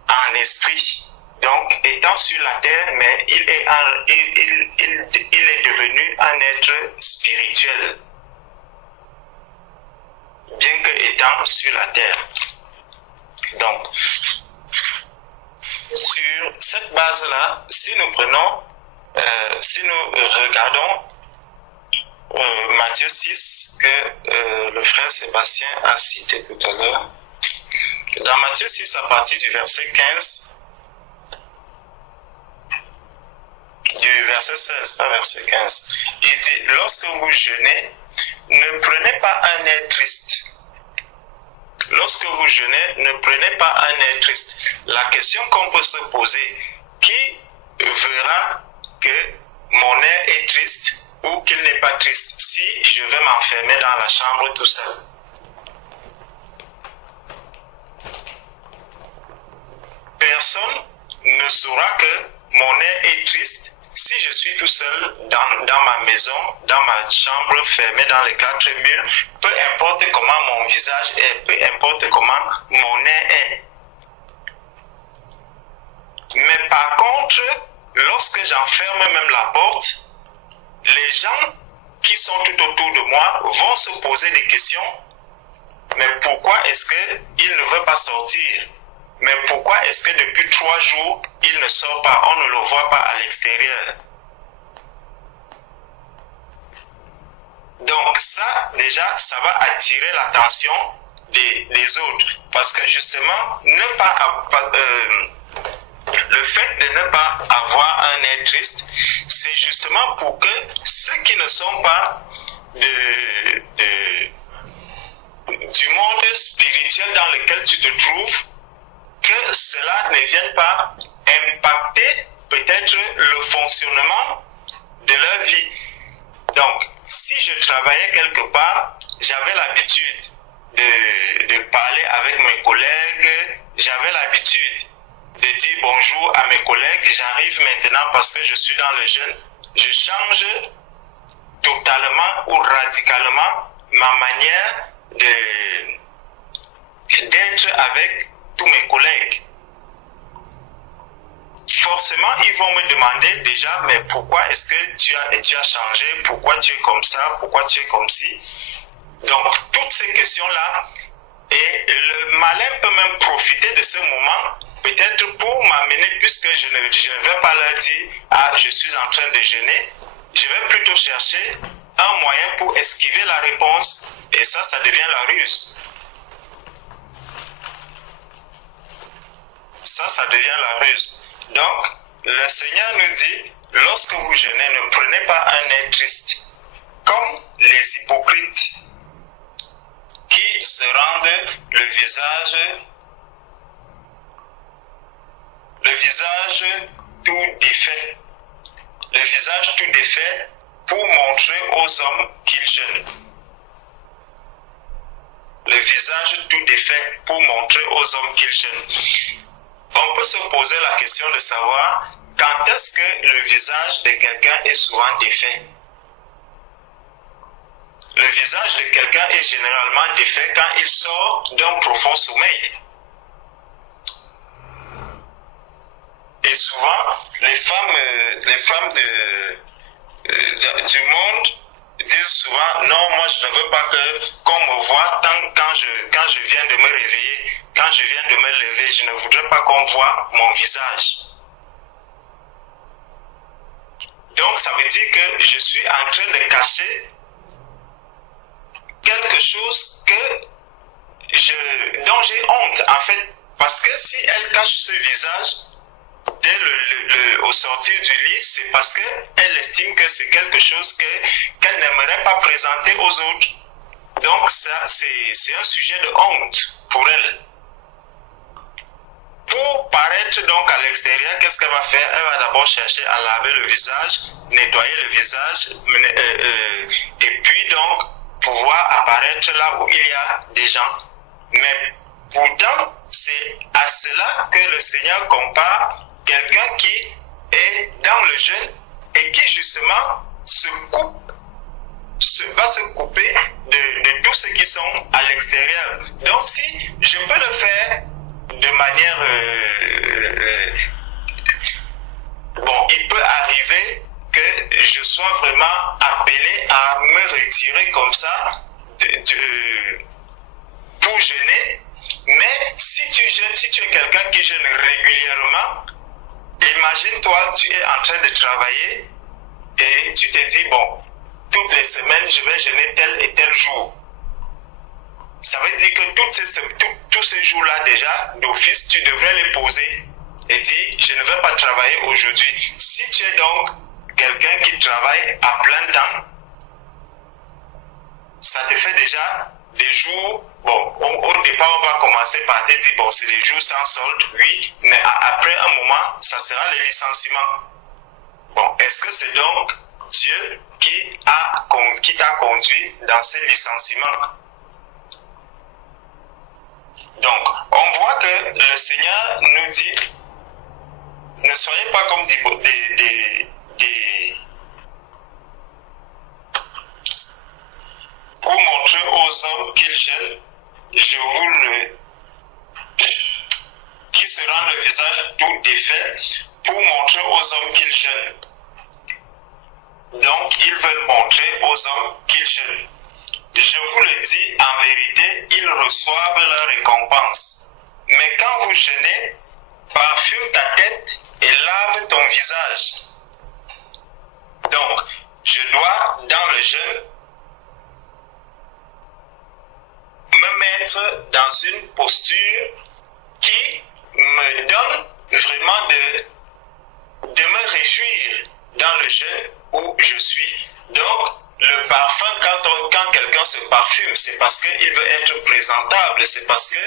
en esprit. Donc, étant sur la terre, mais il est devenu un être spirituel, bien que étant sur la terre. Donc, sur cette base-là, si nous regardons Matthieu 6, que le frère Sébastien a cité tout à l'heure, dans Matthieu 6, à partir du verset 15, du verset 16 à verset 15, il dit, lorsque vous jeûnez, ne prenez pas un air triste. Lorsque vous jeûnez, ne prenez pas un air triste. La question qu'on peut se poser, qui verra que mon air est triste ou qu'il n'est pas triste si je vais m'enfermer dans la chambre tout seul? Personne ne saura que mon air est triste si je suis tout seul dans ma maison, dans ma chambre fermée dans les quatre murs, peu importe comment mon visage est, peu importe comment mon air est. Mais par contre, lorsque j'enferme même la porte, les gens qui sont tout autour de moi vont se poser des questions. Mais pourquoi est-ce qu'il ne veut pas sortir? Mais pourquoi est-ce que depuis 3 jours, il ne sort pas, on ne le voit pas à l'extérieur? Donc ça, déjà, ça va attirer l'attention des autres. Parce que justement, le fait de ne pas avoir un air triste, c'est justement pour que ceux qui ne sont pas du monde spirituel dans lequel tu te trouves, que cela ne vienne pas impacter peut-être le fonctionnement de leur vie. Donc, si je travaillais quelque part, j'avais l'habitude de parler avec mes collègues, j'avais l'habitude de dire bonjour à mes collègues, j'arrive maintenant parce que je suis dans le jeûne, je change totalement ou radicalement ma manière d'être avec tous mes collègues. Forcément, ils vont me demander déjà, mais pourquoi est-ce que tu as changé? Pourquoi tu es comme ça? Pourquoi tu es comme ci? Donc, toutes ces questions-là, et le malin peut même profiter de ce moment, peut-être pour m'amener, puisque je ne vais pas leur dire, ah, je suis en train de jeûner, je vais plutôt chercher un moyen pour esquiver la réponse, et ça devient la ruse. Ça devient la ruse. Donc, le Seigneur nous dit, lorsque vous jeûnez, ne prenez pas un air triste, comme les hypocrites qui se rendent le visage tout défait. Le visage tout défait pour montrer aux hommes qu'ils jeûnent. Le visage tout défait pour montrer aux hommes qu'ils jeûnent. On peut se poser la question de savoir quand est-ce que le visage de quelqu'un est souvent défait. Le visage de quelqu'un est généralement défait quand il sort d'un profond sommeil. Et souvent, les femmes du monde disent souvent, non, moi je ne veux pas qu'on me voie quand je viens de me réveiller, quand je viens de me lever, je ne voudrais pas qu'on voie mon visage. Donc ça veut dire que je suis en train de cacher quelque chose dont j'ai honte en fait, parce que si elle cache ce visage dès au sortir du lit, c'est parce qu'elle estime que c'est quelque chose qu'elle n'aimerait pas présenter aux autres. Donc ça, c'est un sujet de honte pour elle. Pour paraître apparaître donc à l'extérieur, qu'est-ce qu'elle va faire? Elle va d'abord chercher à laver le visage, nettoyer le visage, et puis donc pouvoir apparaître là où il y a des gens. Mais pourtant, c'est à cela que le Seigneur compare quelqu'un qui est dans le jeûne et qui justement va se couper de tous ceux qui sont à l'extérieur. Donc si je peux le faire de manière... bon, il peut arriver que je sois vraiment appelé à me retirer comme ça pour jeûner. Mais si tu jeûnes, si tu es quelqu'un qui jeûne régulièrement, imagine-toi, tu es en train de travailler et tu te dis, bon, toutes les semaines, je vais jeûner tel et tel jour. Ça veut dire que tous ces jours-là, déjà, d'office, tu devrais les poser et dire, je ne vais pas travailler aujourd'hui. Si tu es donc quelqu'un qui travaille à plein temps, ça te fait déjà des jours, bon, au départ, on va commencer par te dire, bon, c'est les jours sans solde, oui, mais après un moment, ça sera le licenciement. Bon, est-ce que c'est donc Dieu qui t'a conduit dans ce licenciement? Donc, on voit que le Seigneur nous dit, ne soyez pas comme pour montrer aux hommes qu'ils jeûnent, je vous le qui se rend le visage tout défait, pour montrer aux hommes qu'ils jeûnent. Donc, ils veulent montrer aux hommes qu'ils jeûnent. Je vous le dis, en vérité, ils reçoivent leur récompense. Mais quand vous jeûnez, parfume ta tête et lave ton visage. Donc, je dois, dans le jeûne, me mettre dans une posture qui me donne vraiment de me réjouir dans le jeûne où je suis. Donc, le parfum, quand quelqu'un se parfume, c'est parce qu'il veut être présentable, c'est parce que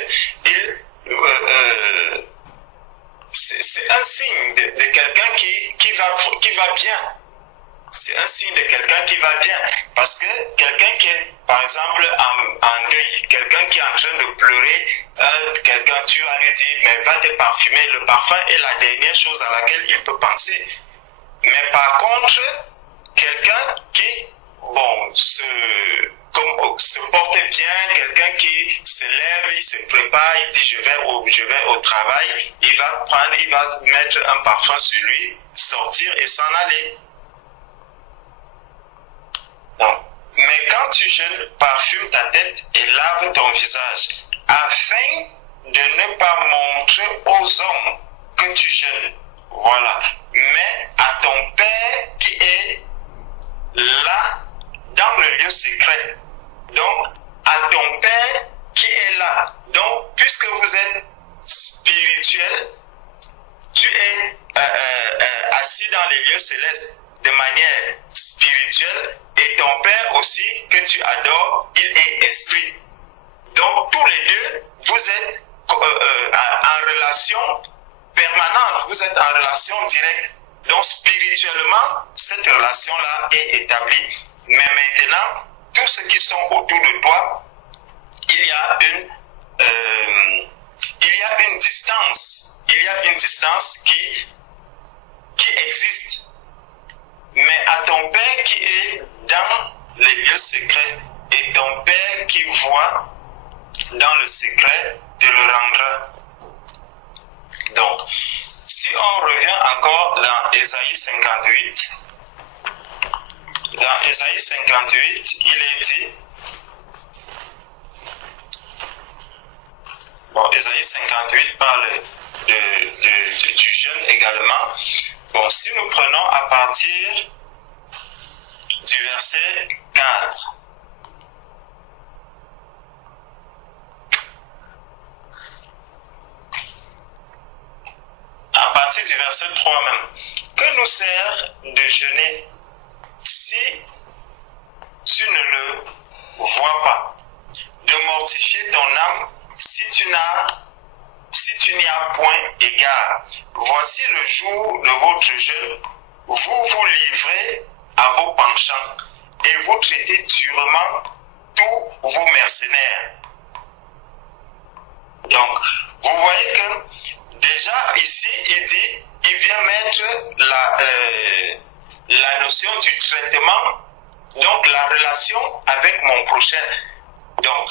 c'est un signe de quelqu'un qui va bien. C'est un signe de quelqu'un qui va bien. Parce que quelqu'un qui est, par exemple, en deuil, quelqu'un qui est en train de pleurer, quelqu'un, tu vas lui dire, mais va te parfumer. Le parfum est la dernière chose à laquelle il peut penser. Mais par contre, quelqu'un qui, bon, se porte bien, quelqu'un qui se lève, il se prépare, il dit je vais au travail, il va mettre un parfum sur lui, sortir et s'en aller. Donc, mais quand tu jeûnes, parfume ta tête et lave ton visage, afin de ne pas montrer aux hommes que tu jeûnes. Voilà. Mais à ton Père qui est là, dans le lieu secret. Donc, à ton Père qui est là. Donc, puisque vous êtes spirituel, tu es assis dans les lieux célestes de manière spirituelle, et ton Père aussi, que tu adores, il est esprit. Donc, tous les deux, vous êtes en relation permanente, vous êtes en relation directe. Donc, spirituellement, cette relation-là est établie. Mais maintenant, tous ceux qui sont autour de toi, il y a une distance. Il y a une distance qui existe. Mais à ton Père qui est dans les lieux secrets, et ton Père qui voit dans le secret te le rendra. Donc, si on revient encore dans Ésaïe 58, dans Ésaïe 58, il est dit, bon, Ésaïe 58 parle du jeûne également. Bon, si nous prenons à partir du verset 4, à partir du verset 3 même, que nous sert de jeûner si tu ne le vois pas, de mortifier ton âme si tu n'as si tu n'y as point égard, voici le jour de votre jeûne, vous vous livrez à vos penchants et vous traitez durement tous vos mercenaires. Donc, vous voyez que déjà ici, il vient mettre la notion du traitement, donc la relation avec mon prochain. Donc,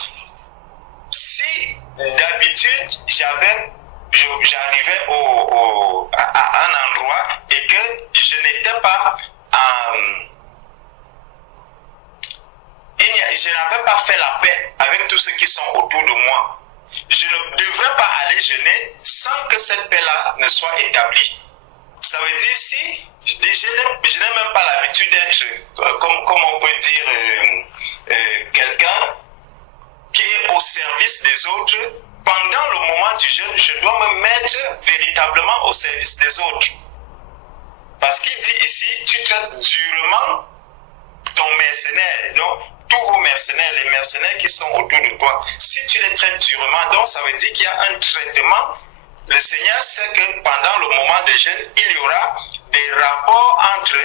si d'habitude j'arrivais à un endroit et que je n'étais pas je n'avais pas fait la paix avec tous ceux qui sont autour de moi, je ne devrais pas aller jeûner sans que cette paix-là ne soit établie. Ça veut dire si je n'ai même pas l'habitude d'être, comme on peut dire, quelqu'un qui est au service des autres, pendant le moment du jeûne, je dois me mettre véritablement au service des autres. Parce qu'il dit ici, tu traites durement ton mercenaire, donc tous vos mercenaires, les mercenaires qui sont autour de toi, si tu les traites durement, donc ça veut dire qu'il y a un traitement. Le Seigneur sait que pendant le moment de jeûne, il y aura des rapports entre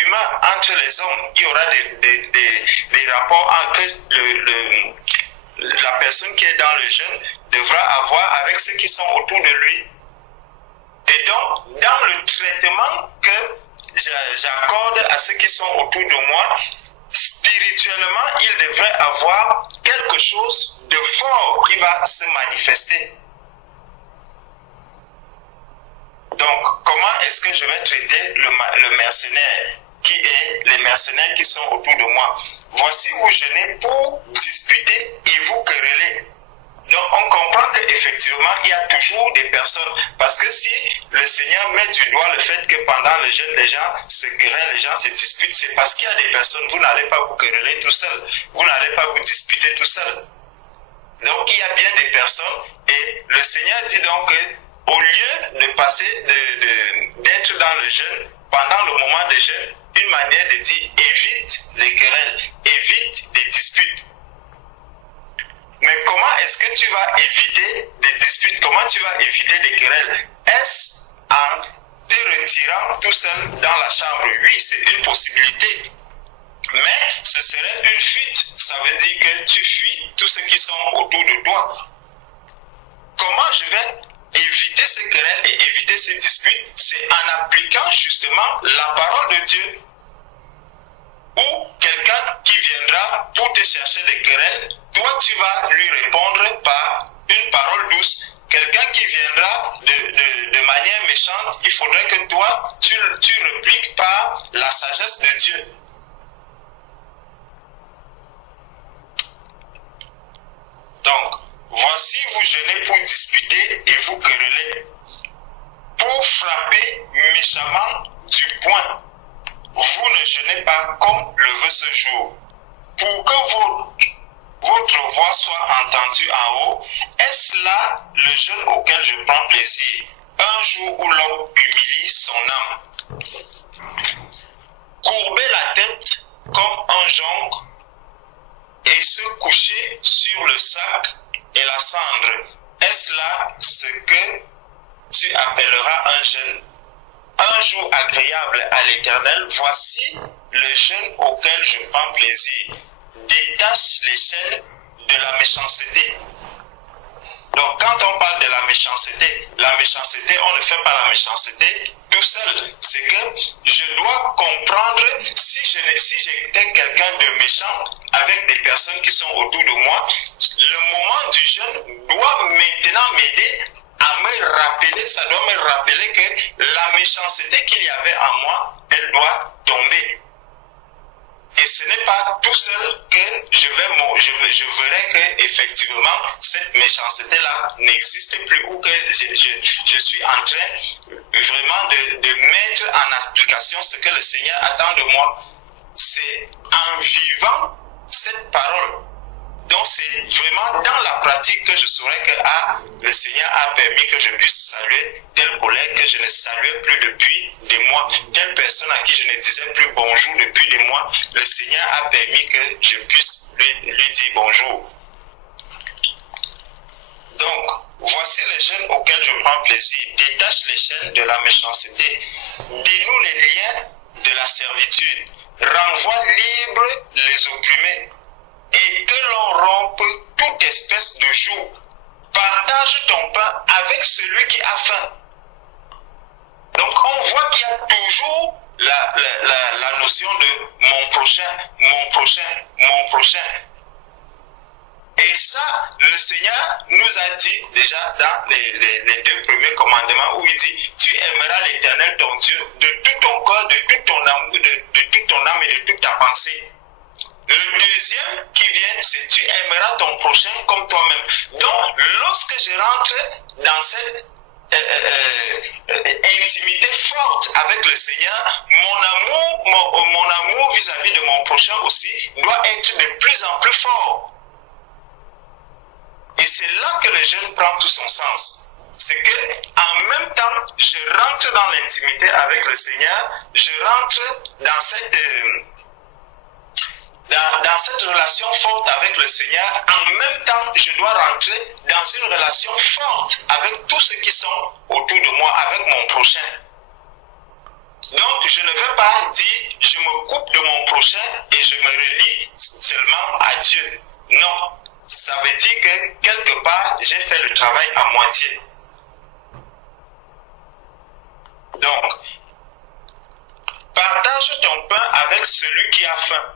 humains, entre les hommes. Il y aura des rapports entre la personne qui est dans le jeûne devra avoir avec ceux qui sont autour de lui. Et donc, dans le traitement que j'accorde à ceux qui sont autour de moi, spirituellement, il devrait avoir quelque chose de fort qui va se manifester. Donc, comment est-ce que je vais traiter le mercenaire, qui est les mercenaires qui sont autour de moi? Voici vous jeûnez pour disputer et vous quereller. Donc, on comprend qu'effectivement, il y a toujours des personnes. Parce que si le Seigneur met du doigt le fait que pendant le jeûne, les gens se querellent, les gens se disputent, c'est parce qu'il y a des personnes, vous n'allez pas vous quereller tout seul. Vous n'allez pas vous disputer tout seul. Donc, il y a bien des personnes. Et le Seigneur dit donc que, au lieu de passer, d'être dans le jeûne, pendant le moment de jeûne, une manière de dire évite les querelles, évite les disputes. Mais comment est-ce que tu vas éviter des disputes? Comment tu vas éviter des querelles? Est-ce en te retirant tout seul dans la chambre? Oui, c'est une possibilité. Mais ce serait une fuite. Ça veut dire que tu fuis tous ceux qui sont autour de toi. Comment je vais éviter ces querelles et éviter ces disputes? C'est en appliquant justement la parole de Dieu. Ou quelqu'un qui viendra pour te chercher des querelles, toi tu vas lui répondre par une parole douce. Quelqu'un qui viendra de manière méchante, il faudrait que toi tu répliques par la sagesse de Dieu. Donc, voici vous jeûnez pour disputer et vous quereller, pour frapper méchamment du poing. Vous ne jeûnez pas comme le veut ce jour, pour que votre voix soit entendue en haut. Est-ce là le jeûne auquel je prends plaisir, un jour où l'homme humilie son âme? Courber la tête comme un jonc et se coucher sur le sac et la cendre, est-ce là ce que tu appelleras un jeûne? Un jour agréable à l'Éternel, voici le jeûne auquel je prends plaisir. Détache les chaînes de la méchanceté. Donc quand on parle de la méchanceté, on ne fait pas la méchanceté tout seul. C'est que je dois comprendre si j'étais quelqu'un de méchant avec des personnes qui sont autour de moi, le moment du jeûne doit maintenant m'aider à me rappeler, ça doit me rappeler que la méchanceté qu'il y avait en moi, elle doit tomber. Et ce n'est pas tout seul que je verrai que effectivement cette méchanceté-là n'existe plus ou que je suis en train vraiment de mettre en application ce que le Seigneur attend de moi. C'est en vivant cette parole. Donc c'est vraiment dans la pratique que je saurais que le Seigneur a permis que je puisse saluer tel collègue que je ne saluais plus depuis des mois, telle personne à qui je ne disais plus bonjour depuis des mois. Le Seigneur a permis que je puisse lui dire bonjour. Donc, voici les chaînes auxquelles je prends plaisir. Détache les chaînes de la méchanceté. Dénoue les liens de la servitude. Renvoie libre les opprimés. Et que l'on rompe toute espèce de joug. Partage ton pain avec celui qui a faim. Donc on voit qu'il y a toujours la notion de mon prochain, mon prochain, mon prochain. Et ça, le Seigneur nous a dit déjà dans les 2 premiers commandements où il dit, tu aimeras l'Éternel ton Dieu de tout ton corps, de toute ton âme, de toute ton âme et de toute ta pensée. Le deuxième qui vient, c'est tu aimeras ton prochain comme toi-même. Donc, lorsque je rentre dans cette intimité forte avec le Seigneur, mon amour vis-à-vis de mon prochain aussi doit être de plus en plus fort. Et c'est là que le jeûne prend tout son sens. C'est que en même temps, je rentre dans l'intimité avec le Seigneur, je rentre dans cette relation forte avec le Seigneur. En même temps, je dois rentrer dans une relation forte avec tous ceux qui sont autour de moi, avec mon prochain. Donc, je ne vais pas dire, je me coupe de mon prochain et je me relie seulement à Dieu. Non. Ça veut dire que quelque part, j'ai fait le travail à moitié. Donc, partage ton pain avec celui qui a faim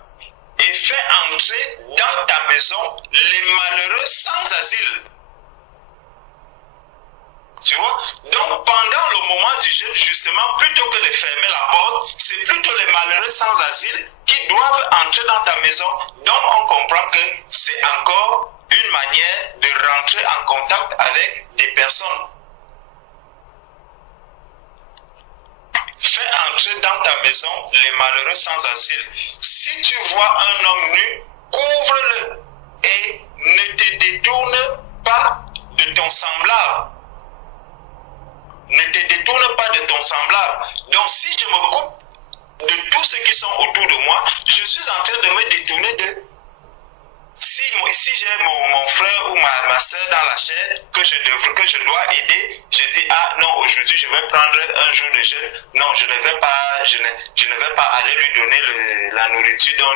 et fais entrer dans ta maison les malheureux sans asile. Tu vois? Donc, pendant le moment du jeûne, justement, plutôt que de fermer la porte, c'est plutôt les malheureux sans asile qui doivent entrer dans ta maison. Donc, on comprend que c'est encore une manière de rentrer en contact avec des personnes. Fais entrer dans ta maison les malheureux sans asile. Si tu vois un homme nu, couvre-le et ne te détourne pas de ton semblable. Ne te détourne pas de ton semblable. Donc si je me coupe de tous ceux qui sont autour de moi, je suis en train de me détourner d'eux. Si j'ai mon frère ou ma soeur dans la chair que je dois aider, je dis ah non, aujourd'hui je vais prendre un jour de jeûne. Non, je ne vais pas aller lui donner la nourriture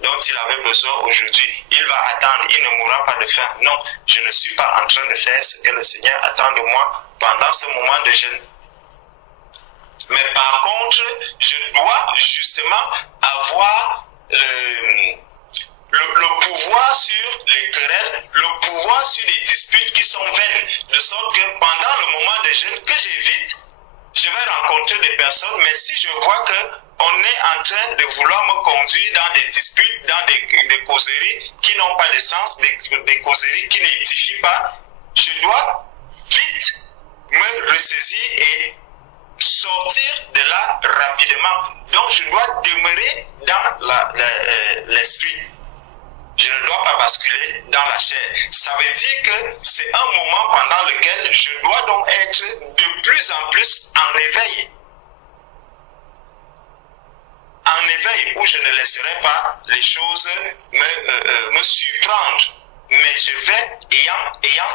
dont il avait besoin aujourd'hui. Il va attendre, il ne mourra pas de faim. Non, je ne suis pas en train de faire ce que le Seigneur attend de moi pendant ce moment de jeûne. Mais par contre, je dois justement avoir le pouvoir sur les querelles, le pouvoir sur les disputes qui sont vaines, de sorte que pendant le moment de jeûne que j'évite, je vais rencontrer des personnes, mais si je vois qu'on est en train de vouloir me conduire dans des disputes, dans des causeries qui n'ont pas de sens, des causeries qui n'édifient pas, je dois vite me ressaisir et sortir de là rapidement. Donc je dois demeurer dans l'esprit. Je ne dois pas basculer dans la chair. Ça veut dire que c'est un moment pendant lequel je dois donc être de plus en plus en éveil. En éveil où je ne laisserai pas les choses me surprendre. Mais je vais,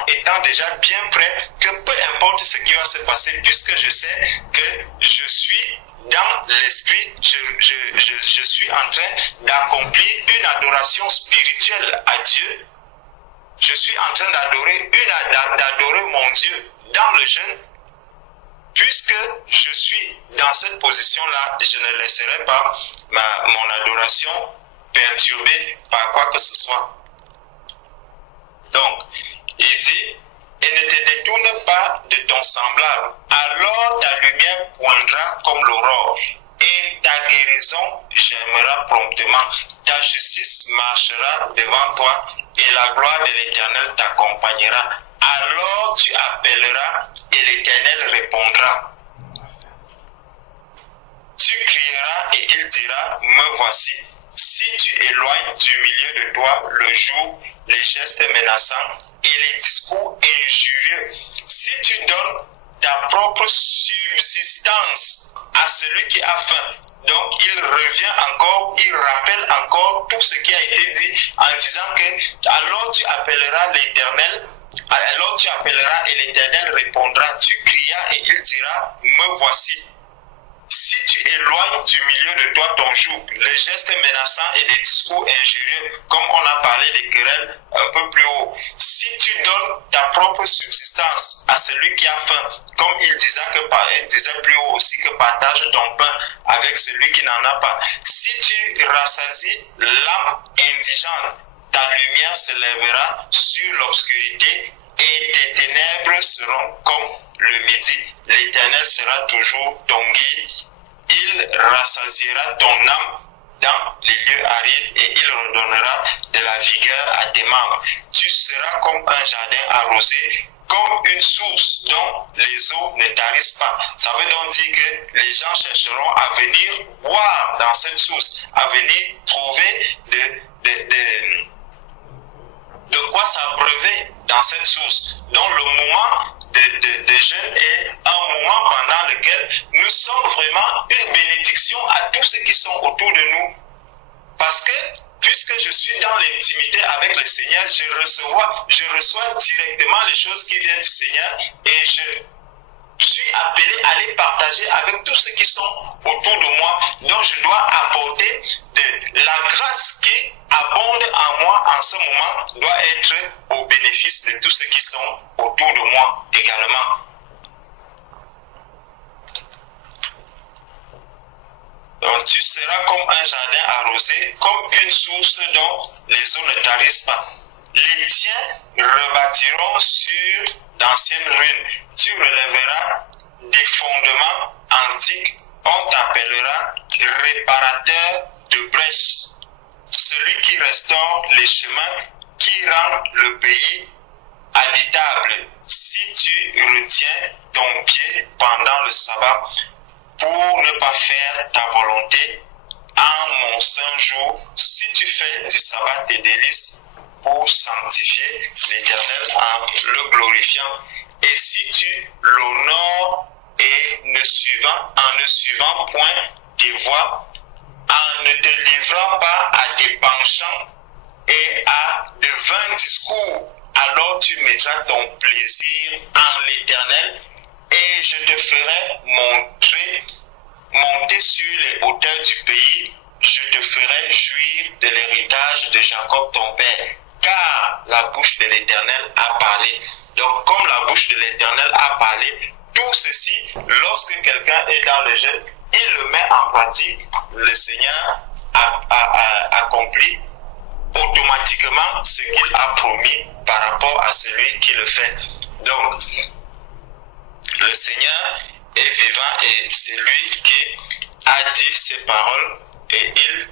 étant déjà bien prêt, que peu importe ce qui va se passer, puisque je sais que je suis dans l'esprit, je suis en train d'accomplir une adoration spirituelle à Dieu. Je suis en train d'adorer mon Dieu dans le jeûne. Puisque je suis dans cette position-là, je ne laisserai pas mon adoration perturbée par quoi que ce soit. Donc, il dit, et ne te détourne pas de ton semblable, alors ta lumière poindra comme l'aurore, et ta guérison germera promptement, ta justice marchera devant toi, et la gloire de l'Éternel t'accompagnera. Alors tu appelleras, et l'Éternel répondra. Tu crieras, et il dira, me voici. Si tu éloignes du milieu de toi le joug, les gestes menaçants et les discours injurieux, si tu donnes ta propre subsistance à celui qui a faim, donc il revient encore, il rappelle encore tout ce qui a été dit en disant que alors tu appelleras l'Éternel Alors tu appelleras et l'Éternel répondra. Tu crieras et il dira, me voici. Si tu éloignes du milieu de toi ton joug, les gestes menaçants et les discours injurieux, comme on a parlé des querelles un peu plus haut, si tu donnes ta propre subsistance à celui qui a faim, comme il disait plus haut aussi que partage ton pain avec celui qui n'en a pas, si tu rassasies l'âme indigente, ta lumière se lèvera sur l'obscurité et tes ténèbres seront comme le midi. L'Éternel sera toujours ton guide. Il rassasiera ton âme dans les lieux arides et il redonnera de la vigueur à tes membres. Tu seras comme un jardin arrosé, comme une source dont les eaux ne tarissent pas. Ça veut donc dire que les gens chercheront à venir boire dans cette source, à venir trouver de quoi s'abreuver dans cette source. Donc le moment de jeûne est un moment pendant lequel nous sommes vraiment une bénédiction à tous ceux qui sont autour de nous. Parce que puisque je suis dans l'intimité avec le Seigneur, je reçois directement les choses qui viennent du Seigneur et je suis appelé à les partager avec tous ceux qui sont autour de moi. Donc je dois apporter de la grâce qui abonde en moi en ce moment, doit être au bénéfice de tous ceux qui sont autour de moi également. Donc tu seras comme un jardin arrosé, comme une source dont les eaux ne tarissent pas. Les tiens rebâtiront sur d'anciennes ruines. Tu relèveras des fondements antiques. On t'appellera réparateur de brèches. Celui qui restaure les chemins, qui rend le pays habitable. Si tu retiens ton pied pendant le sabbat, pour ne pas faire ta volonté en mon saint jour, si tu fais du sabbat tes délices pour sanctifier l'Éternel en le glorifiant, et si tu l'honores et en ne suivant point tes voies, en ne te livrant pas à tes penchants et à de vains discours, alors tu mettras ton plaisir en l'Éternel et je te ferai monter sur les hauteurs du pays, je te ferai jouir de l'héritage de Jacob ton père, car la bouche de l'Éternel a parlé. Donc comme la bouche de l'Éternel a parlé, tout ceci, lorsque quelqu'un est dans le jeûne, il le met en pratique, le Seigneur a accompli automatiquement ce qu'il a promis par rapport à celui qui le fait. Donc, le Seigneur est vivant et c'est lui qui a dit ces paroles et il